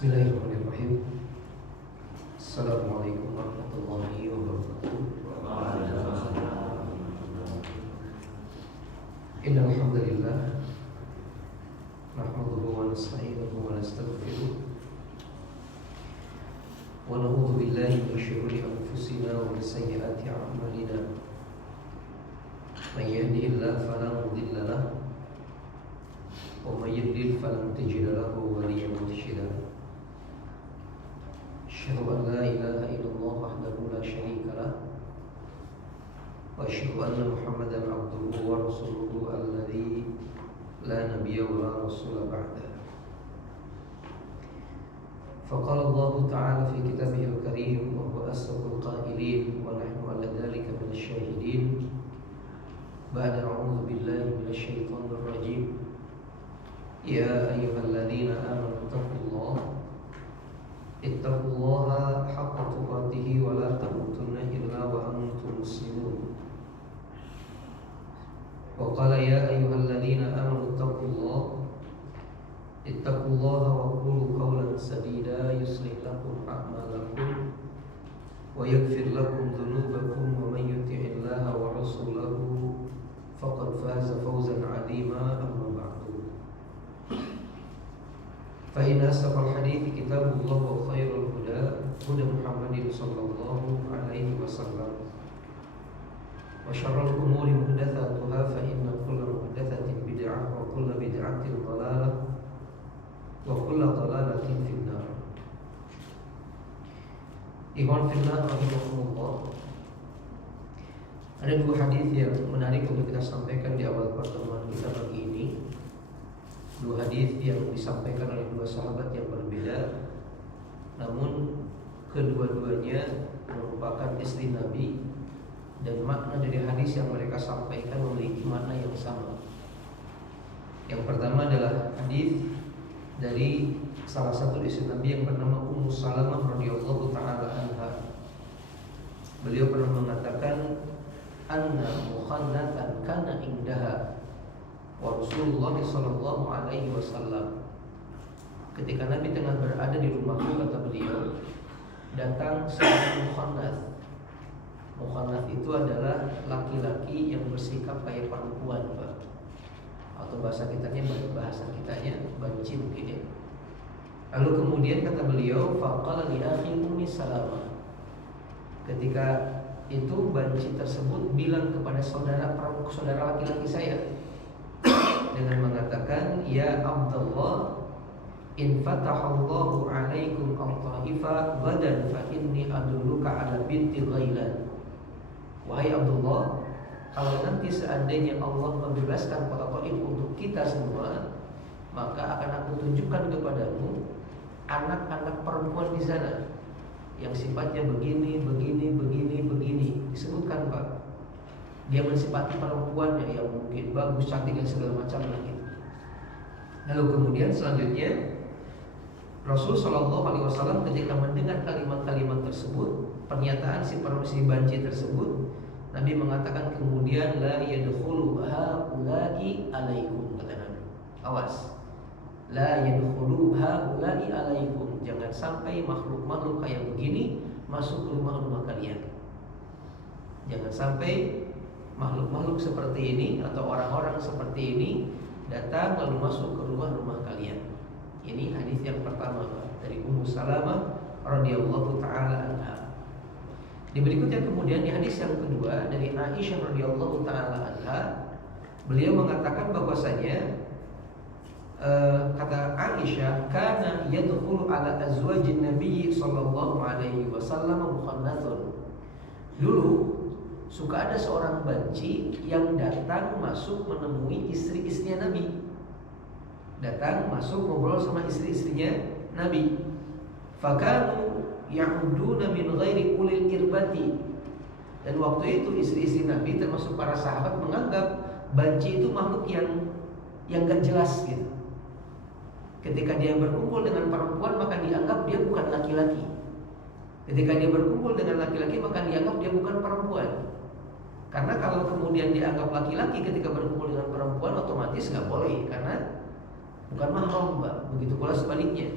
Bismillahirrahmanirrahim. Assalamualaikum warahmatullahi wabarakatuh. Innal hamdalillah nahmaduhu wa nasta'inuhu wa nastaghfiruh wa na'udzu billahi min shururi anfusina wa min sayyiati a'malina. May yahdihillahu fala mudilla lahu wa may yudlil falan tajida lahu waliyyan mursyida. Asyhadu an la ilaha illallah wahdahu la syarika lah wa asyhadu anna Muhammadan abduhu wa rasuluhu alladzi la nabiyya wa la rasula ba'da. Faqala Allah ta'ala fi kitabihil karim wa huwa asdaqul qailin wa nahnu 'ala dzalika minasy syahidin. Ba'da a'udzu billahi minasy syaithanir rajim. Ya ayyuhalladzina amanu taqullaha ittaqullaha haqqa tuqatih wa la tamutunna illa wa antum muslimun. Wa qala ya ayyuhalladzina amanu ittaqullaha wa qulu qawlan sadida yuslih lakum a'malakum wa yaghfir lakum dhunubakum wa man yuti'illaha wa rasulahu faqad faza fawzan 'azima. Amma ba'du. Fa inna asdaqal hadithi kitabullah wa khairul huda Muhammadin sallallahu alaihi wasallam wa syarrul umuri muhdatsatuha fa inna kulla muhdatsatin bid'ah wa kulla bid'atin dhalalah wa kulla dhalalatin finnar. Ikhwan fillah rahimakumullah. Ada dua hadis yang menarik untuk kita sampaikan di awal pertemuan kita pagi ini. Dua hadis yang disampaikan oleh dua sahabat yang berbeda, namun kedua-duanya merupakan istri Nabi, dan makna dari hadis yang mereka sampaikan memiliki makna yang sama. Yang pertama adalah hadis dari salah satu istri Nabi yang bernama Ummu Salamah radhiyallahu taala anha. Beliau pernah mengatakan, anna mukhannatan kana indaha wa Rasulullah sallallahu alaihi wasallam. Ketika Nabi tengah berada di rumahku, kata beliau, datang seorang mukhannath. Mukhannath itu adalah laki-laki yang bersikap kayak perempuan, Pak. Atau bahasa kitanya banci mungkin ya. Lalu kemudian kata beliau, faqala li akhi Ummi Salamah. Ketika itu banci tersebut bilang kepada saudara laki-laki saya dengan mengatakan, ya Abdullah, in fatahallahu alaikum al-ta'ifa gadan fa inni adulluka ala binti Ghailan. Wahai Abdullah, kalau nanti seandainya Allah membebaskan kota Taif untuk kita semua, maka akan aku tunjukkan kepadamu anak-anak perempuan di sana yang sifatnya begini. Disebutkan, Pak, dia mensifati perempuannya yang mungkin bagus, cantik dan segala macam lagi. Lalu kemudian selanjutnya Rasul Shallallahu Alaihi Wasallam ketika mendengar kalimat-kalimat tersebut, pernyataan si banci tersebut, Nabi mengatakan kemudian, la yadkhulu haula'i alaikum, kata Nabi. Awas, la yadkhulu haula'i alaikum, jangan sampai makhluk-makhluk kayak begini masuk ke rumah-rumah kalian. Jangan sampai makhluk-makhluk seperti ini atau orang-orang seperti ini datang lalu masuk ke rumah-rumah kalian. Ini hadis yang pertama, Pak, dari Ummu Salamah radhiyallahu taala anha. Di berikutnya kemudian di hadis yang kedua dari Aisyah radhiyallahu taala anha, beliau mengatakan bahwasanya kata Aisyah, kana yadkhulu ala azwajin Nabi sallallahu alaihi wasallam mukhannathun. Dulu suka ada seorang banci yang datang masuk menemui istri-istrinya Nabi. Datang masuk ngobrol sama istri-istrinya Nabi. Fakanu ya'uduna min ghairi ulil irbati. Dan waktu itu istri-istri Nabi termasuk para sahabat menganggap banci itu makhluk yang gak jelas gitu. Ketika dia berkumpul dengan perempuan maka dianggap dia bukan laki-laki. Ketika dia berkumpul dengan laki-laki maka dianggap dia bukan perempuan. Karena kalau kemudian dianggap laki-laki ketika berkumpul dengan perempuan, otomatis nggak boleh karena bukan mahram, Mbak. Begitu pula sebaliknya.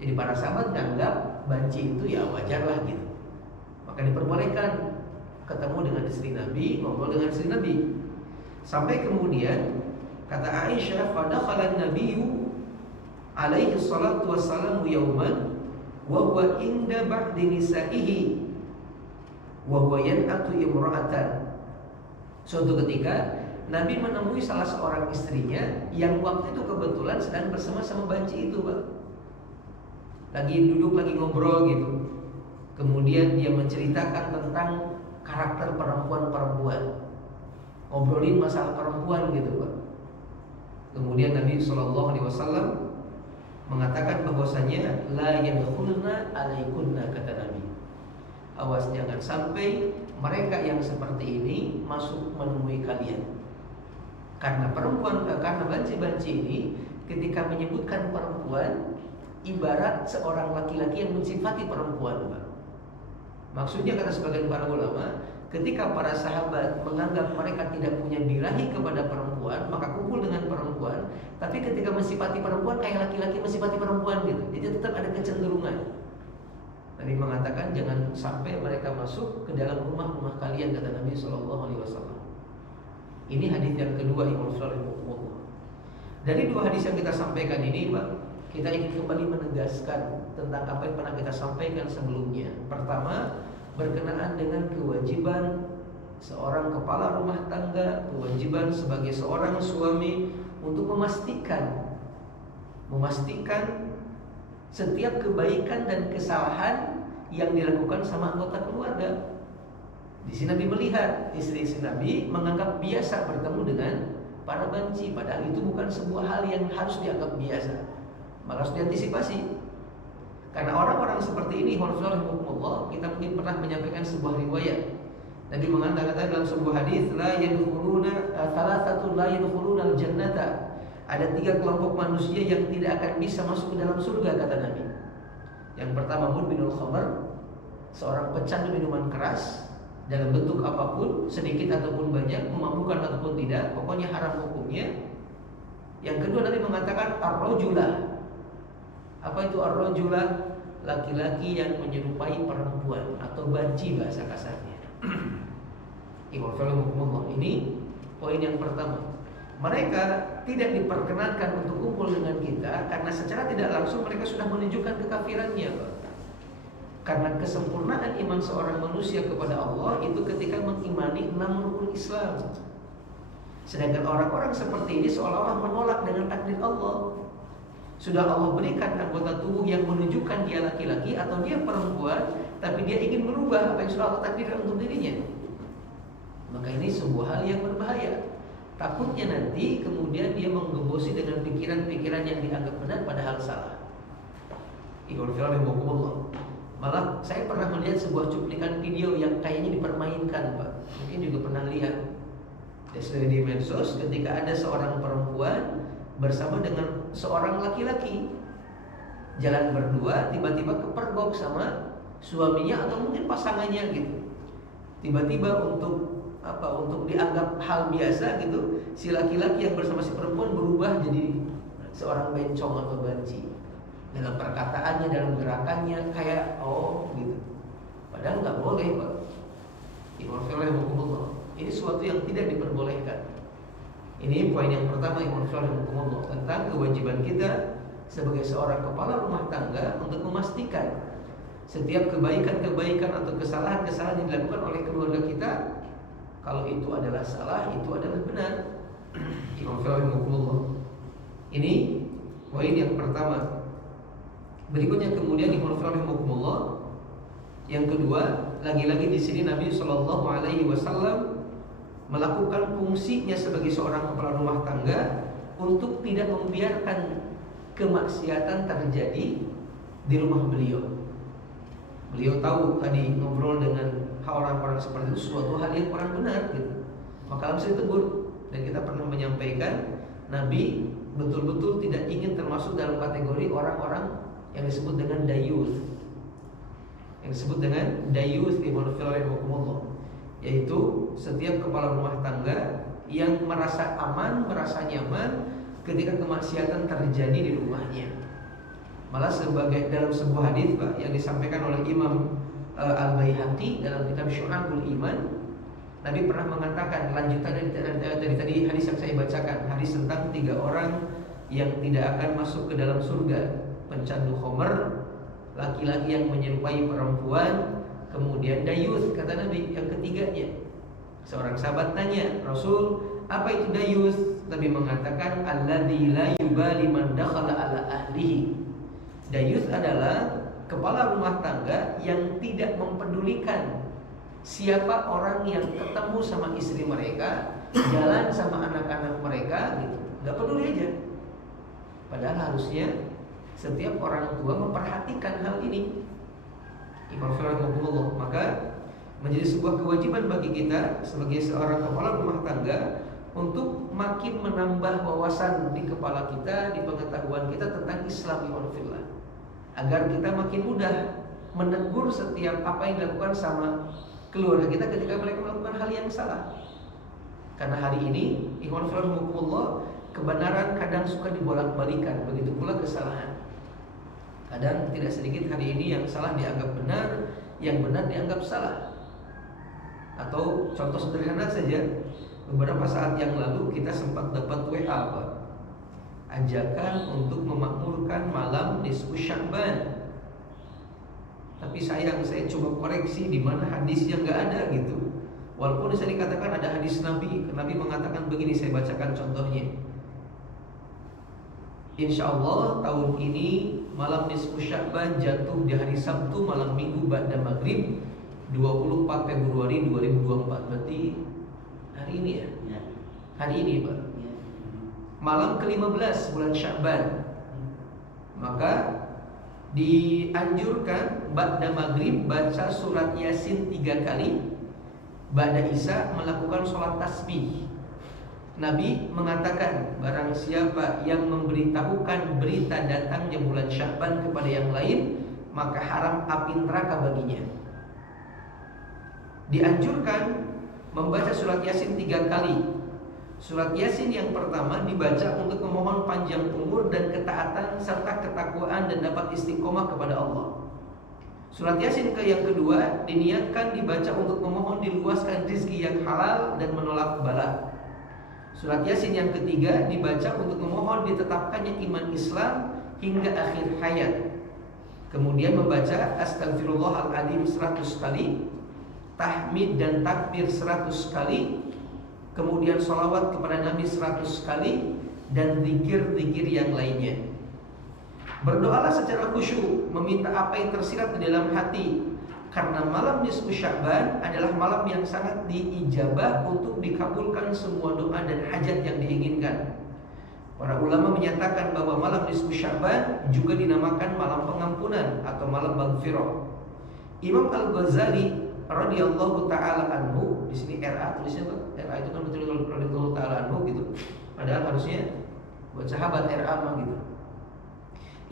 Jadi para sahabat menganggap banci itu ya wajar lah gitu. Maka diperbolehkan ketemu dengan istri Nabi, ngobrol dengan istri Nabi. Sampai kemudian kata Aisyah, fadakhala an-nabiyyu alaihi salatu wassalamu yauman wa huwa inda ba'di nisa'ihi wa huwa yan'atu imra'atan. Suatu ketika Nabi menemui salah seorang istrinya yang waktu itu kebetulan sedang bersama-sama banci itu, Pak. Lagi duduk, lagi ngobrol gitu. Kemudian dia menceritakan tentang karakter perempuan-perempuan, ngobrolin masalah perempuan gitu, Pak. Kemudian Nabi SAW mengatakan bahwasanya la yadkhulna alaikunna, kata Nabi. Awas jangan sampai mereka yang seperti ini masuk menemui kalian. Karena karena banci-banci ini ketika menyebutkan perempuan ibarat seorang laki-laki yang mensifati perempuan, Pak. Maksudnya kata sebagian para ulama, ketika para sahabat menganggap mereka tidak punya birahi kepada perempuan, maka kumpul dengan perempuan. Tapi ketika mensifati perempuan kayak laki-laki mensifati perempuan gitu. Jadi tetap ada kecenderungan. Nabi mengatakan jangan sampai mereka masuk ke dalam rumah-rumah kalian, kata Nabi SAW. Ini hadis yang kedua, Imam Syafi'i. Dari dua hadis yang kita sampaikan ini, Pak, kita ingin kembali menegaskan tentang apa yang pernah kita sampaikan sebelumnya. Pertama, berkenaan dengan kewajiban seorang kepala rumah tangga, kewajiban sebagai seorang suami untuk memastikan setiap kebaikan dan kesalahan yang dilakukan sama anggota keluarga. Di sini Nabi melihat istri-istri Nabi menganggap biasa bertemu dengan para banci, padahal itu bukan sebuah hal yang harus dianggap biasa. Maka harus diantisipasi. Karena orang-orang seperti ini, Allah, kita mungkin pernah menyampaikan sebuah riwayat. Nabi mengatakan dalam sebuah hadis, la yadkhuluna thalathatu la yadkhuluna al-jannata. Ada 3 kelompok manusia yang tidak akan bisa masuk ke dalam surga, kata Nabi. Yang pertama, mudminul khamr, seorang pecandu minuman keras dalam bentuk apapun, sedikit ataupun banyak, memabukkan ataupun tidak, pokoknya haram hukumnya. Yang kedua, Nabi mengatakan ar-rajulah. Apa itu ar-rajulah? Laki-laki yang menyerupai perempuan atau banci bahasa kasarnya. Ini poin yang pertama. Mereka tidak diperkenankan untuk kumpul dengan kita karena secara tidak langsung mereka sudah menunjukkan kekafirannya, Pak. Karena kesempurnaan iman seorang manusia kepada Allah itu ketika mengimani 6 rukun Islam. Sedangkan orang-orang seperti ini seolah-olah menolak dengan takdir Allah. Sudah Allah berikan anggota tubuh yang menunjukkan dia laki-laki atau dia perempuan, tapi dia ingin merubah apa yang sudah Allah takdirkan untuk dirinya. Maka ini sebuah hal yang berbahaya. Takutnya nanti kemudian dia menggembosi dengan pikiran-pikiran yang dianggap benar padahal salah. Malah saya pernah melihat sebuah cuplikan video yang kayaknya dipermainkan, Pak. Mungkin juga pernah lihat di medsos ketika ada seorang perempuan bersama dengan seorang laki-laki jalan berdua, tiba-tiba kepergok sama suaminya atau mungkin pasangannya gitu. Tiba-tiba untuk dianggap hal biasa gitu, si laki-laki yang bersama si perempuan berubah jadi seorang bencong atau banci. Dalam perkataannya, dalam gerakannya kayak gitu. Padahal nggak boleh, Pak. Ini sesuatu yang tidak diperbolehkan. Ini poin yang pertama tentang kewajiban kita sebagai seorang kepala rumah tangga untuk memastikan setiap kebaikan-kebaikan atau kesalahan-kesalahan yang dilakukan oleh keluarga kita, kalau itu adalah salah, itu adalah benar. Ini poin yang pertama. Berikutnya kemudian yang kedua, lagi-lagi di sini Nabi SAW melakukan fungsinya sebagai seorang kepala rumah tangga untuk tidak membiarkan kemaksiatan terjadi di rumah beliau. Beliau tahu tadi ngobrol dengan orang-orang seperti itu suatu hal yang kurang benar gitu. Maka harus ditegur. Dan kita pernah menyampaikan Nabi betul-betul tidak ingin termasuk dalam kategori orang-orang yang disebut dengan dayuth. Yang disebut dengan dayuth yaitu setiap kepala rumah tangga yang merasa aman, merasa nyaman ketika kemaksiatan terjadi di rumahnya. Malah sebagai dalam sebuah hadis Pak yang disampaikan oleh Imam Al-Baihaqi dalam kitab Syu'abul Iman, Nabi pernah mengatakan, lanjutan dari tadi hadis yang saya bacakan, hadis tentang 3 orang yang tidak akan masuk ke dalam surga: pencandu khamr, laki-laki yang menyerupai perempuan, kemudian dayus, kata Nabi yang ketiganya. Seorang sahabat tanya, Rasul, apa itu dayus? Nabi mengatakan, alladzi la yubali man dakhala ala ahlihi. Dayus adalah kepala rumah tangga yang tidak mempedulikan siapa orang yang ketemu sama istri mereka, jalan sama anak-anak mereka gitu, nggak peduli aja. Padahal harusnya setiap orang tua memperhatikan hal ini. Imam Rahimahullah. Maka menjadi sebuah kewajiban bagi kita sebagai seorang kepala rumah tangga untuk makin menambah wawasan di kepala kita, di pengetahuan kita tentang Islam fillah, agar kita makin mudah menegur setiap apa yang dilakukan sama keluarga kita ketika mereka melakukan hal yang salah. Karena hari ini, ikhwan fillah rahimakumullah, kebenaran kadang suka dibolak-balikan, begitu pula kesalahan. Kadang tidak sedikit hari ini yang salah dianggap benar, yang benar dianggap salah. Atau contoh sederhana saja, beberapa saat yang lalu kita sempat dapat WA Pak, ajakan untuk memakmurkan malam nisfu Sya'ban. Tapi sayang, saya coba koreksi di mana hadisnya nggak ada gitu. Walaupun saya dikatakan ada hadis Nabi mengatakan begini, saya bacakan contohnya. Insya Allah tahun ini malam nisfu Sya'ban jatuh di hari Sabtu malam Minggu ba'da maghrib 24 Februari 2024. Berarti hari ini ya? Hari ini Pak. Malam ke-15 bulan Sya'ban. Maka dianjurkan ba'da maghrib baca surat Yasin 3 kali, ba'da isya melakukan sholat tasbih. Nabi mengatakan, barang siapa yang memberitahukan berita datangnya bulan Sya'ban kepada yang lain, maka haram api neraka baginya. Dianjurkan membaca surat Yasin 3 kali. Surat Yasin yang pertama dibaca untuk memohon panjang umur dan ketaatan serta ketakwaan dan dapat istiqomah kepada Allah. Surat Yasin yang kedua diniatkan dibaca untuk memohon diluaskan rezeki yang halal dan menolak bala. Surat Yasin yang ketiga dibaca untuk memohon ditetapkannya iman Islam hingga akhir hayat. Kemudian membaca Astagfirullahaladzim 100 kali, tahmid dan takbir 100 kali, kemudian sholawat kepada Nabi 100 kali, dan zikir-zikir yang lainnya. Berdoalah secara khusyuk, meminta apa yang tersirat di dalam hati, karena malam nisfu Sya'ban adalah malam yang sangat diijabah untuk dikabulkan semua doa dan hajat yang diinginkan. Para ulama menyatakan bahwa malam nisfu Sya'ban juga dinamakan malam pengampunan atau malam maghfirah. Imam Al-Ghazali radhiyallahu taala anhu, di sini RA tulisnya Pak. RA itu kan betul radhiyallahu taala anhu gitu. Padahal harusnya buat sahabat RA mah gitu.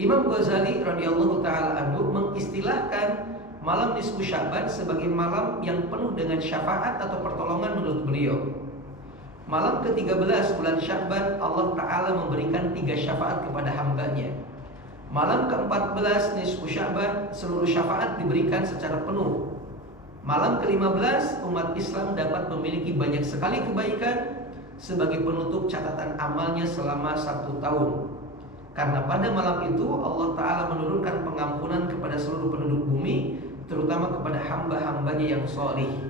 Imam Ghazali radhiyallahu taala anhu mengistilahkan malam nisfu Sya'ban sebagai malam yang penuh dengan syafaat atau pertolongan menurut beliau. Malam ke-13 bulan Sya'ban Allah Ta'ala memberikan 3 syafaat kepada hambanya. Malam ke-14 nisfu Sya'ban seluruh syafaat diberikan secara penuh. Malam ke-15 umat Islam dapat memiliki banyak sekali kebaikan sebagai penutup catatan amalnya selama 1 tahun. Karena pada malam itu Allah Ta'ala menurunkan pengampunan kepada seluruh penduduk bumi, terutama kepada hamba-hambanya yang sholih.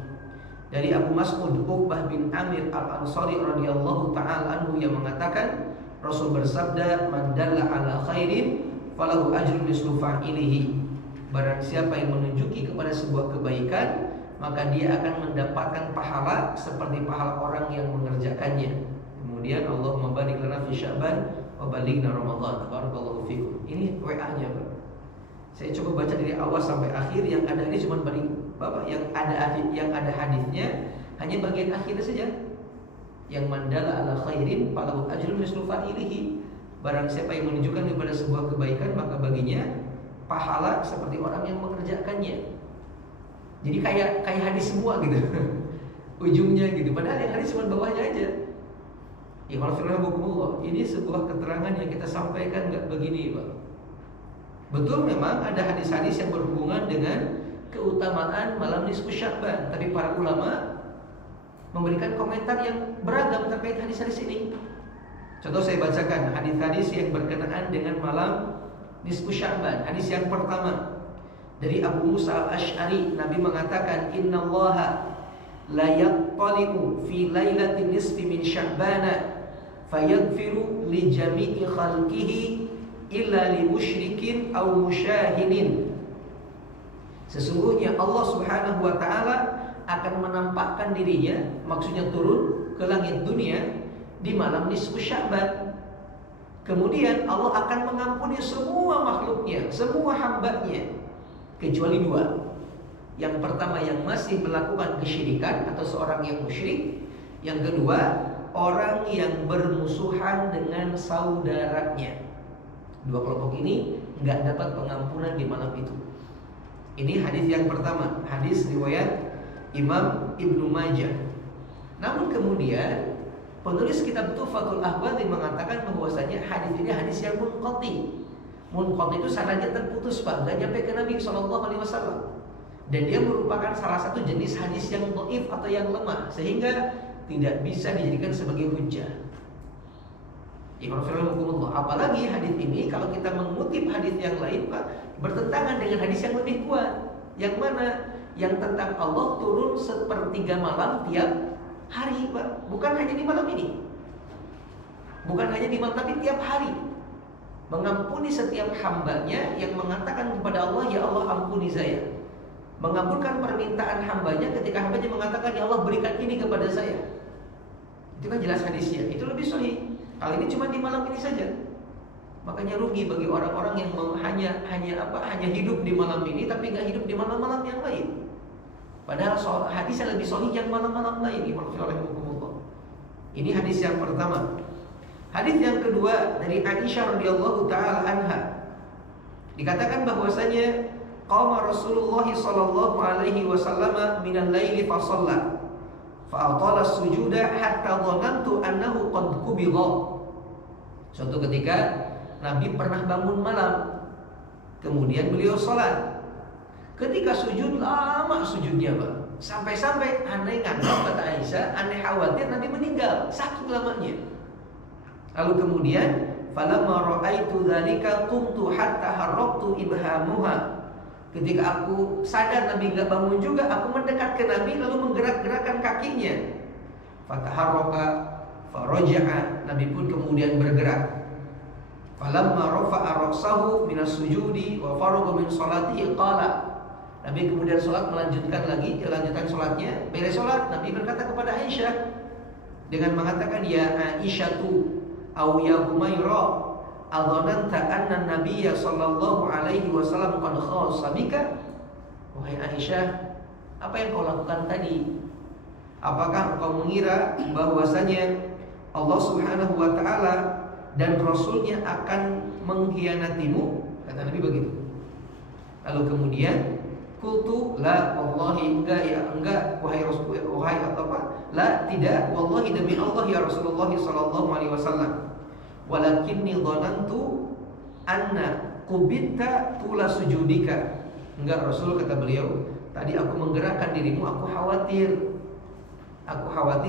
Dari Abu Mas'ud Uqbah bin Amir Al-Ansari radhiyallahu ta'ala anhu yang mengatakan, Rasul bersabda, man dalla ala khairin falahu ajrun mislu fa'ilihi. Barang siapa yang menunjuki kepada sebuah kebaikan, maka dia akan mendapatkan pahala seperti pahala orang yang mengerjakannya. Kemudian Allahumma barik lana fi Sya'ban wa balighna Ramadan. Barakallahu fikum. Ini WA-nya, Pak. Saya coba baca dari awal sampai akhir. Yang ada ini cuma bagi Bapak yang ada hadisnya hanya bagian akhir saja. Yang mandala ala khairin falahu ajrun mislu fa'ilihi. Barang siapa yang menunjukkan kepada sebuah kebaikan, maka baginya pahala seperti orang yang mengerjakannya. Jadi kayak hadis semua gitu. Ujungnya gitu. Padahal yang hadis cuma bawahnya aja. Ya, ini sebuah keterangan yang kita sampaikan nggak begini, Pak. Betul memang ada hadis-hadis yang berhubungan dengan keutamaan malam nisfu Sya'ban, tapi para ulama memberikan komentar yang beragam terkait hadis-hadis ini. Contoh saya bacakan hadis-hadis yang berkenaan dengan malam nisfu Sya'ban. Hadis yang pertama dari Abu Musa al-Asy'ari, Nabi mengatakan, innallaha la yattali'u fi lailatin nisfi min Sya'bana fayaghfiru li jami'i khalqihi illa li musyrikin aw musyahinin. Sesungguhnya Allah Subhanahu wa taala akan menampakkan dirinya, maksudnya turun ke langit dunia di malam nisfu Sya'ban. Kemudian Allah akan mengampuni semua makhluknya, semua hambanya, kecuali dua. Yang pertama yang masih melakukan kesyirikan atau seorang yang musyrik. Yang kedua orang yang bermusuhan dengan saudaranya. Dua kelompok ini nggak dapat pengampunan di malam itu. Ini hadis yang pertama, hadis riwayat Imam Ibnu Majah. Namun kemudian penulis kitab Tuhfatul Ahwadhi mengatakan bahwasanya hadis ini hadis yang munqati. Munqati itu sanadnya terputus, Pak, nggak nyampe ke Nabi SAW. Dan dia merupakan salah satu jenis hadis yang dhaif atau yang lemah, sehingga tidak bisa dijadikan sebagai hujjah. Apalagi hadis ini kalau kita mengutip hadis yang lain, Pak, bertentangan dengan hadis yang lebih kuat. Yang mana? Yang tentang Allah turun sepertiga malam tiap hari, Pak. Bukan hanya di malam ini, bukan hanya di malam, tapi tiap hari mengampuni setiap hambanya yang mengatakan kepada Allah, ya Allah ampuni saya. Mengampunkan permintaan hambanya ketika hambanya mengatakan, ya Allah berikan ini kepada saya. Itu kan jelas hadisnya, itu lebih sahih. Hal ini cuma di malam ini saja. Makanya rugi bagi orang-orang yang hanya hidup di malam ini tapi nggak hidup di malam-malam yang lain. Padahal hadis yang lebih sahih yang malam-malam lain. Ini hadis yang pertama. Hadis yang kedua dari Aisyah radhiyallahu taala anha. Dikatakan bahwasanya qama Rasulullah sallallahu alaihi wasallam minal laili fa shalla fa atala sujuda hatta dhanantu annahu qad qubidha. Suatu ketika Nabi pernah bangun malam, kemudian beliau sholat. Ketika sujud lama sujudnya, Pak. Sampai-sampai aneh ngantuk, kata Aisyah, aneh khawatir Nabi meninggal, saking lamanya. Lalu kemudian falamma ra'aitu dzalika qumtu hatta harraqtu ibhamuha. Ketika aku sadar Nabi enggak bangun juga, aku mendekat ke Nabi lalu menggerak-gerakkan kakinya. Fataharraka faraja'a, Nabi pun kemudian bergerak. Falamma rafa'a ra'sahu minas sujudi wa faragha min salatihi qala. Nabi kemudian salat melanjutkan salatnya. Beres salat, Nabi berkata kepada Aisyah dengan mengatakan, ya Aisyatu au ya Humaira, adzananta anna Nabiyya sallallahu alaihi wasallam qad khassa bika. Wahai Aisyah, apa yang kau lakukan tadi? Apakah kau mengira bahwasanya Allah Subhanahu wa taala dan Rasulnya akan mengkhianatimu? Kata Nabi begitu. Lalu kemudian qultu la wallahi enggak wahai Rasul, wahai apa? La tidak, wallahi demi Allah ya Rasulullah sallallahu alaihi wasallam. Walakinni dhanantu anna qubitta tula sujudika. Enggak Rasul, kata beliau, tadi aku menggerakkan dirimu, aku khawatir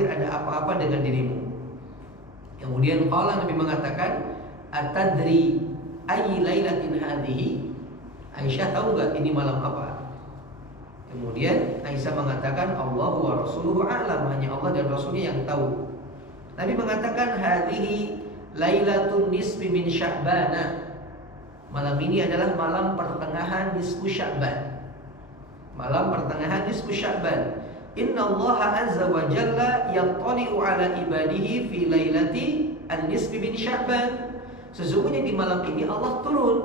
ada apa-apa dengan dirimu. Kemudian qala, Nabi mengatakan, atadri ayyi lailatin hadhihi? Aisyah tahu enggak ini malam apa? Kemudian Aisyah mengatakan, Allah wa rasuluhu a'lam, hanya Allah dan Rasulnya yang tahu. Nabi mengatakan, hadhihi lailatun nisfi min Sya'bana. Malam ini adalah malam pertengahan nisfu Sya'ban. Malam pertengahan nisfu Sya'ban. Inna Allah azza wa jalla yattali'u ala ibadihi fi lailati an-nisfi min Sya'ban. Sesungguhnya di malam ini Allah turun,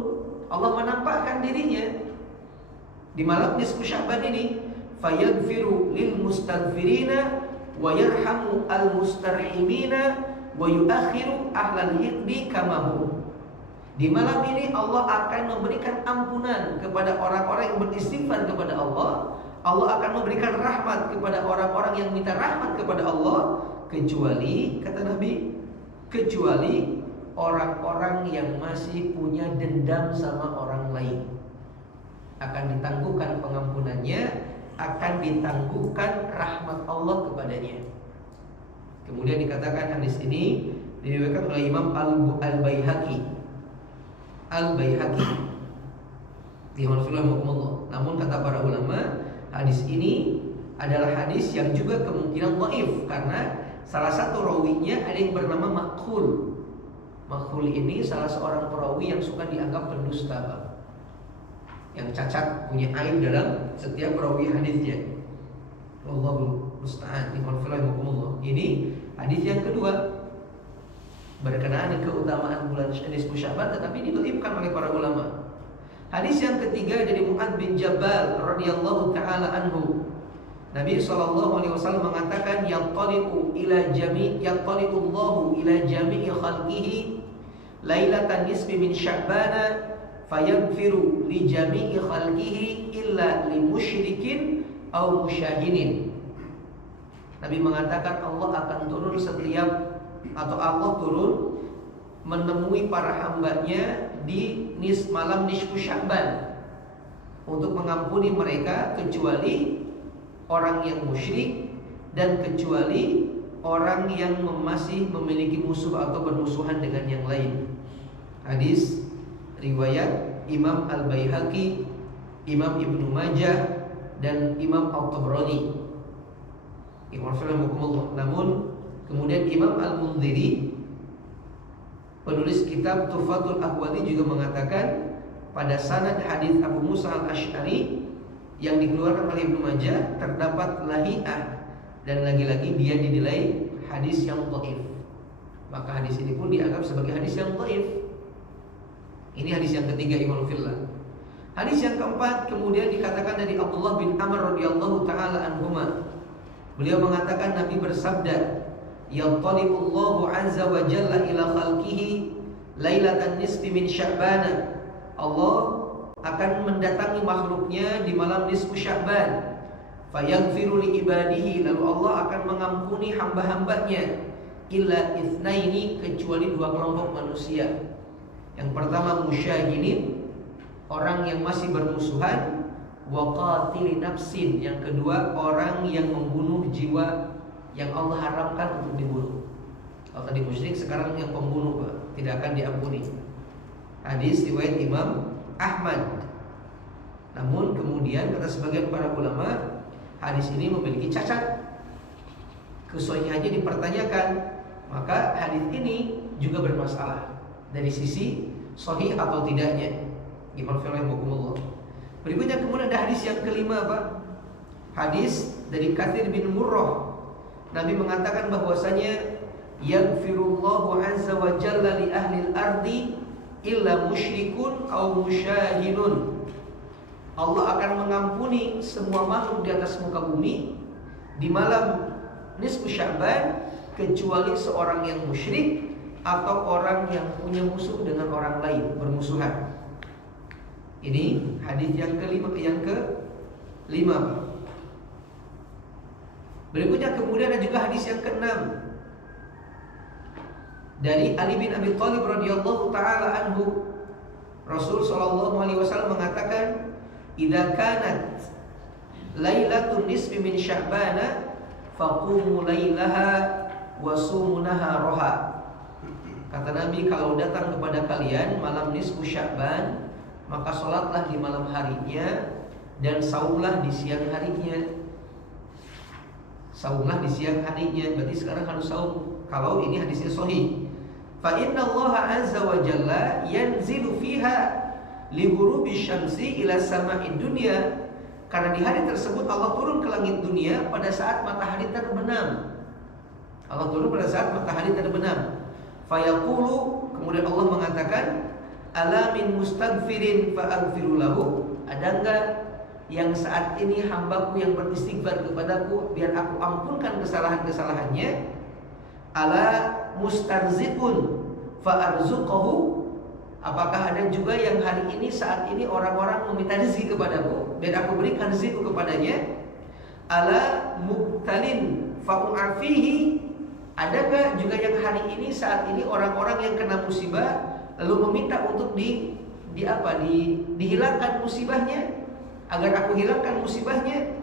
Allah menampakkan dirinya di malam nisfu Sya'ban ini. Fayaghfiru lil mustaghfirina wa yarhamu al mustarhimina wa yuakhiru ahlal hiqdi kamahu. Di malam ini Allah akan memberikan ampunan kepada orang-orang yang beristighfar kepada Allah. Allah akan memberikan rahmat kepada orang-orang yang minta rahmat kepada Allah, kecuali, kata Nabi, kecuali orang-orang yang masih punya dendam sama orang lain. Akan ditangguhkan pengampunannya, akan ditangguhkan rahmat Allah kepadanya. Kemudian dikatakan hadis ini diriwayatkan oleh Imam Al-Baihaqi. Namun kata para ulama, hadis ini adalah hadis yang juga kemungkinan dhaif karena salah satu rawinya ada yang bernama Makhul. Makhul ini salah seorang perawi yang suka dianggap pendusta, Pak. Yang cacat, punya aib dalam setiap perawi hadisnya. Wallahu musta'an. Ini hadis yang kedua berkenaan dengan keutamaan bulan nisfu Sya'ban, tetapi didhaifkan oleh para ulama. Hadis yang ketiga dari Mu'adz bin Jabal radhiyallahu taala anhu. Nabi SAW mengatakan yattaliqu Allahu ila jami'i khalqihi lailatan nisfi min Sya'bana fayaghfiru li jami'i khalqihi illa li musyrikin aw musyahinin. Nabi mengatakan Allah akan turun Allah turun menemui para hambanya di malam nisfu Sya'ban untuk mengampuni mereka kecuali orang yang musyrik dan kecuali orang yang masih memiliki musuh atau bermusuhan dengan yang lain. Hadis riwayat Imam Al-Baihaqi, Imam Ibnu Majah dan Imam At-Tabrani. Namun kemudian Imam Al-Mundhiri, penulis kitab Tuhfatul Ahwadi, juga mengatakan pada sanad hadis Abu Musa Al-Asy'ari yang dikeluarkan oleh Ibnu Majah terdapat lahi'ah dan lagi-lagi dia dinilai hadis yang dhaif. Maka hadis ini pun dianggap sebagai hadis yang dhaif. Ini hadis yang ketiga, Imam Fillah. Hadis yang keempat kemudian dikatakan dari Abdullah bin Amr radhiyallahu taala anhuma. Beliau mengatakan Nabi bersabda, "Yattaliqullahu 'azza wa jalla ila khalqihi lailatan nisfi min Sya'bana." Allah akan mendatangi makhluknya di malam nisfu Sya'ban. Fayaghfiru li ibadihi, lalu Allah akan mengampuni hamba-hambanya illa itsnaini, kecuali dua kelompok manusia. Yang pertama musyahinin, orang yang masih bermusuhan, wa qatili nafsin, yang kedua orang yang membunuh jiwa yang Allah haramkan untuk dibunuh. Kalau tadi musyrik, sekarang yang pembunuh, Pak, tidak akan diampuni. Hadis riwayat Imam Ahmad. Namun kemudian kata sebagian para ulama, hadis ini memiliki cacat, kesahihannya dipertanyakan. Maka hadis ini juga bermasalah dari sisi sahih atau tidaknya. Berikutnya kemudian ada hadis yang kelima, Pak. Hadis dari Katsir bin Murrah. Nabi mengatakan bahwasanya yaghfirullahu 'azza wa jalla li ahli al-ardi illa musyrikun aw musyahinun. Allah akan mengampuni semua makhluk di atas muka bumi di malam nisfu Sya'ban kecuali seorang yang musyrik atau orang yang punya musuh dengan orang lain, bermusuhan. Ini hadis yang kelima, Berikutnya kemudian ada juga hadis yang keenam dari Ali bin Abi Thalib radhiyallahu taala anhu. Rasul sallallahu alaihi wasallam mengatakan, "Idza kanat lailatun nisfi min Sya'bana faqumu lailaha wa sumu naharaha." Kata Nabi, kalau datang kepada kalian malam nisfu Sya'ban, maka sholatlah di malam harinya dan saumlah di siang harinya. Saumlah di siang harinya, berarti sekarang harus saum. Kalau ini hadisnya sahih. Fa inna Allah azza wa jalla yanzilu fiha li ghurubi syamsi ila sama'id dunya. Karena di hari tersebut Allah turun ke langit dunia pada saat matahari terbenam. Allah turun pada saat matahari terbenam. Fayaqulu, kemudian Allah mengatakan, "Ala min mustaghfirin fa aghfiru lahu." Ada enggak yang saat ini hambaku yang beristighfar kepadaku biar aku ampunkan kesalahan-kesalahannya? Ala mustarziqun fa arzuqahu. Apakah ada juga yang hari ini saat ini orang-orang meminta rezeki kepadaku biar aku berikan rezeki kepadanya? Ala mubtalin fa u'afihi. Ada nggak juga yang hari ini saat ini orang-orang yang kena musibah lalu meminta untuk dihilangkan musibahnya, agar aku hilangkan musibahnya,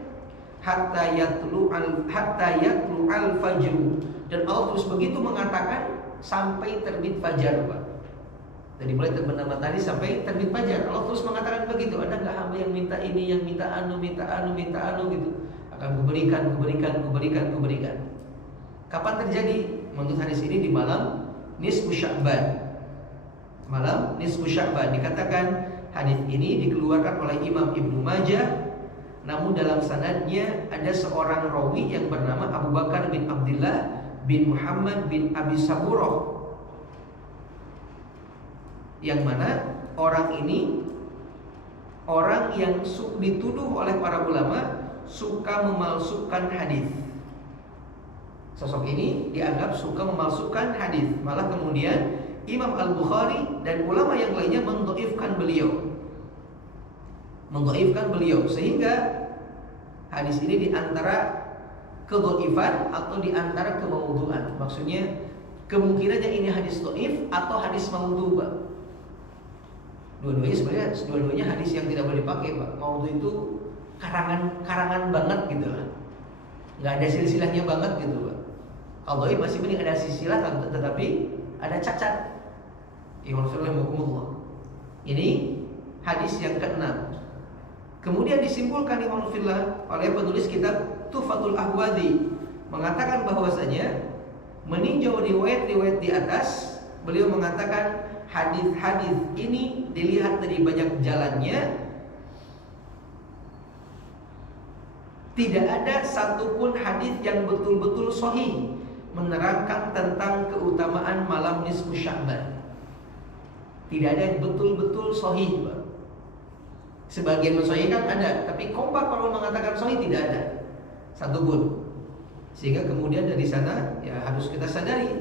hatta yatlu al fajr, dan Allah terus begitu mengatakan sampai terbit fajar, Pak. Dari mulai terbenam matahari sampai terbit fajar, Allah terus mengatakan begitu. Ada nggak hamba yang minta ini, yang minta anu gitu, akan kuberikan. Kapan terjadi? Menurut hadis ini di malam nisfu Sya'ban. Malam nisfu Sya'ban. Dikatakan hadis ini dikeluarkan oleh Imam Ibnu Majah, namun dalam sanadnya ada seorang rawi yang bernama Abu Bakar bin Abdullah bin Muhammad bin Abi Saburah, yang mana orang ini orang yang dituduh oleh para ulama suka memalsukan hadis. Sosok ini dianggap suka memalsukan hadis. Malah kemudian Imam Al-Bukhari dan ulama yang lainnya mendhaifkan beliau. Sehingga hadis ini diantara kedhaifan atau diantara kemaudhu'an. Maksudnya kemungkinannya ini hadis dhaif atau hadis maudhu', Pak. Dua-duanya hadis yang tidak boleh dipakai, Pak. Maudhu itu karangan banget gitu lah. Nggak ada silsilahnya banget gitu, Pak. Kalau dhaif masih mending ada silsilah tetapi ada cacat. Ini hadis yang ke-6. Kemudian disimpulkan oleh penulis kitab Tuhfatul Ahwadhi, mengatakan bahwasanya meninjau riwayat-riwayat di atas, beliau mengatakan hadis-hadis ini dilihat dari banyak jalannya, tidak ada satupun hadis yang betul-betul sahih menerangkan tentang keutamaan malam nisfu Sya'ban. Tidak ada yang betul-betul sahih, Pak. Sebagian mensahihkan ada, tapi kompak kalau mengatakan sahih tidak ada satupun. Sehingga kemudian dari sana ya harus kita sadari,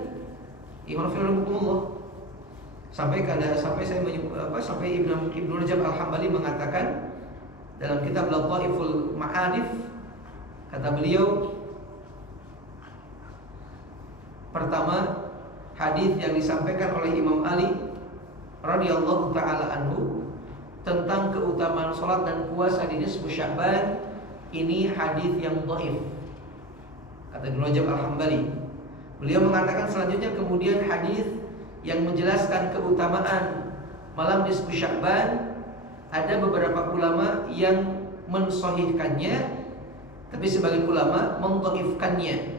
sampai Ibnu Rajab Al-Hambali mengatakan dalam kitab Lataiful Ma'arif, kata beliau, pertama, hadis yang disampaikan oleh Imam Ali radhiyallahu taala anhu tentang keutamaan salat dan puasa di nisfu Sya'ban, ini hadis yang dhaif, kata Ibnu Rajab Al-Hambali. Beliau mengatakan selanjutnya kemudian hadis yang menjelaskan keutamaan malam nisfu Sya'ban, ada beberapa ulama yang mensahihkannya, tapi sebagian ulama mendhaifkannya.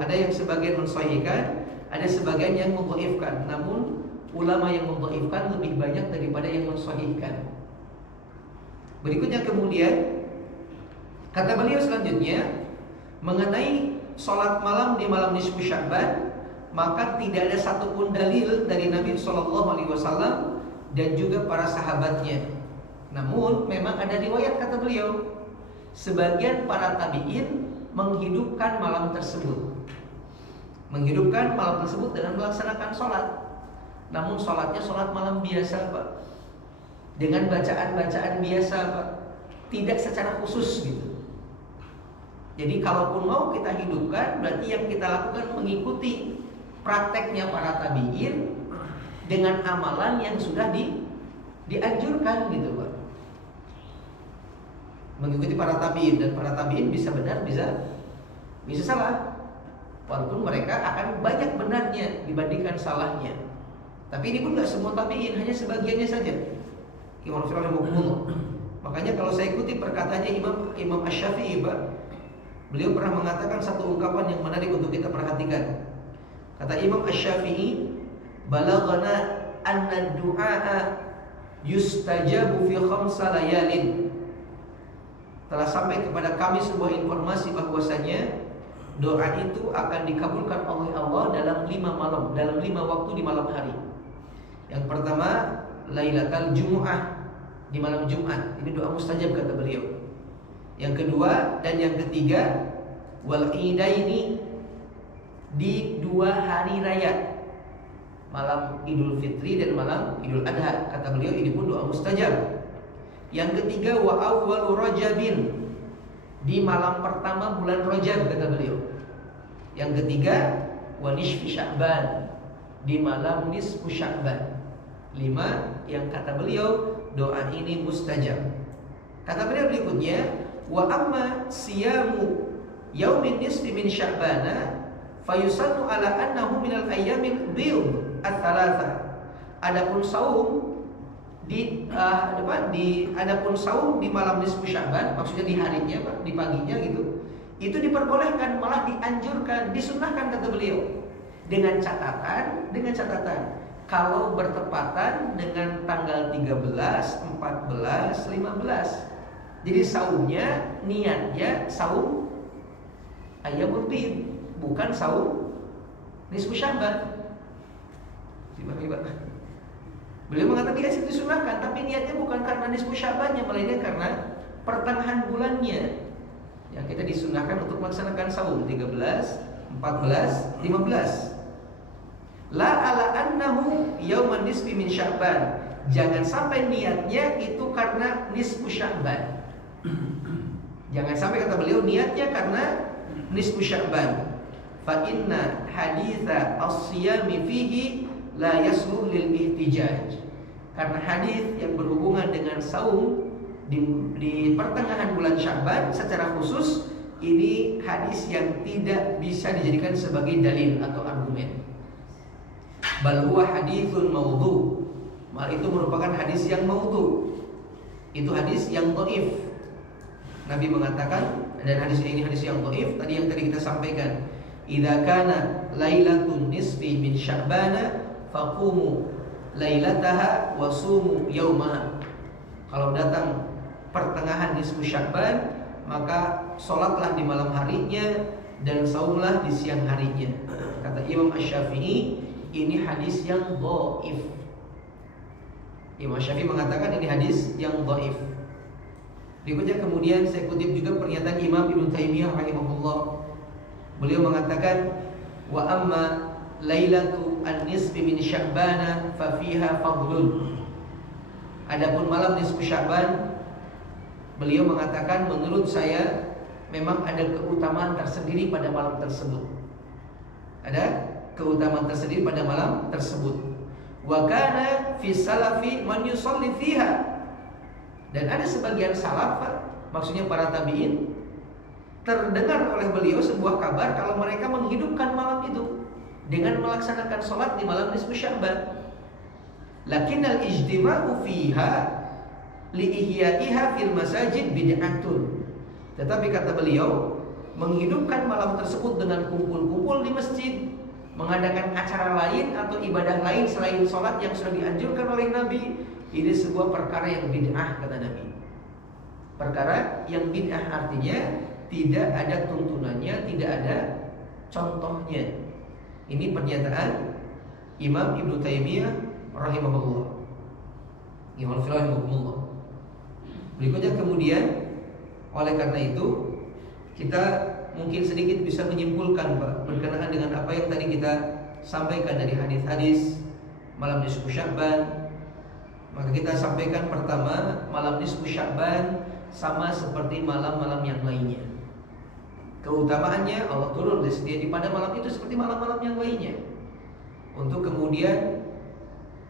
Ada yang sebagian mensahihkan, ada sebagian yang mendhaifkan. Namun ulama yang mendhaifkan lebih banyak daripada yang mensahihkan. Berikutnya kemudian kata beliau selanjutnya mengenai sholat malam di malam nisfu Sya'ban, maka tidak ada satupun dalil dari Nabi SAW dan juga para sahabatnya. Namun memang ada riwayat, kata beliau, sebagian para tabi'in menghidupkan malam tersebut dengan melaksanakan sholat. Namun sholatnya sholat malam biasa, Pak, dengan bacaan-bacaan biasa, Pak, tidak secara khusus gitu. Jadi kalaupun mau kita hidupkan, berarti yang kita lakukan mengikuti prakteknya para tabi'in dengan amalan yang sudah dianjurkan gitu, Pak. Mengikuti para tabi'in, dan para tabi'in bisa benar, bisa salah. Walaupun mereka akan banyak benarnya dibandingkan salahnya. Tapi ini pun gak semua tabi'in, hanya sebagiannya saja. Makanya kalau saya ikuti perkataannya Imam Asy-Syafi'i, Pak, beliau pernah mengatakan satu ungkapan yang menarik untuk kita perhatikan. Kata Imam Asy-Syafi'i, balaghana anna du'a yustajabu fi khamsa layalin. Telah sampai kepada kami sebuah informasi bahwasanya doa itu akan dikabulkan oleh Allah dalam 5 malam, dalam 5 waktu di malam hari. Yang pertama, Lailatul Jumu'ah, di malam Jumat. Ini doa mustajab, kata beliau. Yang kedua dan yang ketiga, wal idaini, di 2 hari raya, malam Idul Fitri dan malam Idul Adha. Kata beliau ini pun doa mustajab. Yang ketiga, wa awwalu Rajabin, di malam pertama bulan Rajab, kata beliau. Yang ketiga, wa nisfi Sya'ban, di malam nisfu Sya'ban. 5, yang kata beliau doa ini mustajab. Kata beliau berikutnya, wa amma siyamu yaumin nisfi min Sya'bana fayusannu ala annahu minal ayyamil bid ats-tsalatsa. Adapun saum adapun saum di malam nisfu Sya'ban, maksudnya di harinya, Pak, di paginya gitu. Itu diperbolehkan, malah dianjurkan, disunnahkan kata beliau. Dengan catatan kalau bertepatan dengan tanggal 13, 14, 15. Jadi saumnya, niatnya saum ayyamul bid, bukan saum nisfu Sya'ban. Dibagi, Pak. Beliau mengatakan dia disunahkan, tapi niatnya bukan karena nisfu Sya'bannya, melainkan karena pertengahan bulannya. Yang kita disunahkan untuk melaksanakan saum 13, 14, 15. La ala annahu yauman nisfi min Sya'ban. Jangan sampai niatnya itu karena nisfu Sya'ban. Jangan sampai kata beliau niatnya karena nisfu Sya'ban. Fa inna haditha as-siyami fihi la yasluh lil ihtijaj. Karena hadis yang berhubungan dengan saum di pertengahan bulan Sya'ban secara khusus, ini hadis yang tidak bisa dijadikan sebagai dalil atau argumen. Bal huwa haditsun maudhu. Mal itu merupakan hadis yang maudhu. Itu hadis yang dhaif. Nabi mengatakan, dan hadis ini hadis yang dhaif tadi yang kita sampaikan. Idza kana lailatun nisfi min Sya'bana faqumu lailataha wa sumu yaumaha. Kalau datang pertengahan nisfu Sya'ban, maka sholatlah di malam harinya dan saumlah di siang harinya. Kata Imam Asy-Syafi'i, ini hadis yang dhaif. Imam Syafi'i mengatakan ini hadis yang dhaif. Berikutnya kemudian saya kutip juga pernyataan Imam Ibnu Taimiyah rahimahullah. Beliau mengatakan, wa amma lailatu an-nisfi min Sya'bana fa fiha fadlun. Adapun malam nisfu Sya'ban, beliau mengatakan menurut saya memang ada keutamaan tersendiri pada malam tersebut. Ada keutamaan tersendiri pada malam tersebut. Wa kana fi salafi man yusalli fiha. Dan ada sebagian salaf, maksudnya para tabi'in, terdengar oleh beliau sebuah kabar kalau mereka menghidupkan malam itu dengan melaksanakan sholat di malam nisfu Sya'ban. Lakinnal ijtima'u fiha li'ihyaiha fil masajid bid'atun. Tetapi kata beliau, menghidupkan malam tersebut dengan kumpul-kumpul di masjid, mengadakan acara lain atau ibadah lain selain sholat yang sudah dianjurkan oleh Nabi, ini sebuah perkara yang bid'ah, kata Nabi. Perkara yang bid'ah artinya tidak ada tuntunannya, tidak ada contohnya. Ini pernyataan Imam Ibnu Taimiyah rahimahullah. Berikutnya kemudian, oleh karena itu kita mungkin sedikit bisa menyimpulkan, Pak, berkenaan dengan apa yang tadi kita sampaikan dari hadis-hadis malam nisfu Sya'ban. Maka kita sampaikan pertama, malam nisfu Sya'ban sama seperti malam-malam yang lainnya. Keutamaannya Allah turun di pada malam itu seperti malam-malam yang lainnya, untuk kemudian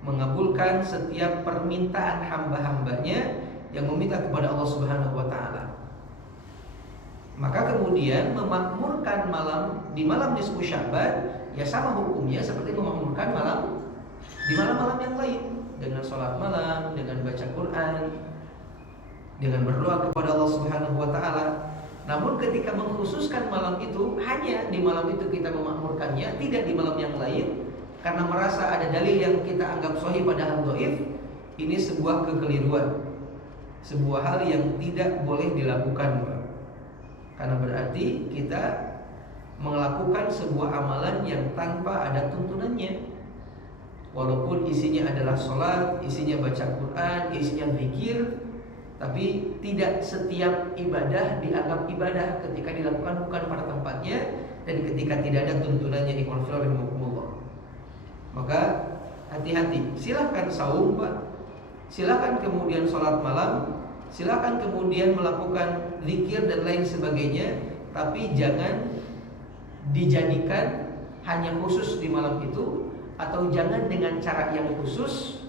mengabulkan setiap permintaan hamba-hambanya yang meminta kepada Allah Subhanahu wa ta'ala. Maka kemudian memakmurkan malam di malam nisfu Sya'ban ya sama hukumnya seperti memakmurkan malam di malam-malam yang lain, dengan sholat malam, dengan baca Quran, dengan berdoa kepada Allah Subhanahu wa ta'ala. Namun ketika mengkhususkan malam itu, hanya di malam itu kita memakmurkannya, tidak di malam yang lain, karena merasa ada dalil yang kita anggap sahih padahal dhaif, ini sebuah kekeliruan, sebuah hal yang tidak boleh dilakukan, karena berarti kita melakukan sebuah amalan yang tanpa ada tuntunannya. Walaupun isinya adalah sholat, isinya baca Quran, isinya zikir, tapi tidak setiap ibadah dianggap ibadah ketika dilakukan bukan pada tempatnya dan ketika tidak ada tuntunannya. Maka hati-hati. Silahkan saum, Pak. Silahkan kemudian sholat malam. Silahkan kemudian melakukan zikir dan lain sebagainya. Tapi jangan dijadikan hanya khusus di malam itu, atau jangan dengan cara yang khusus,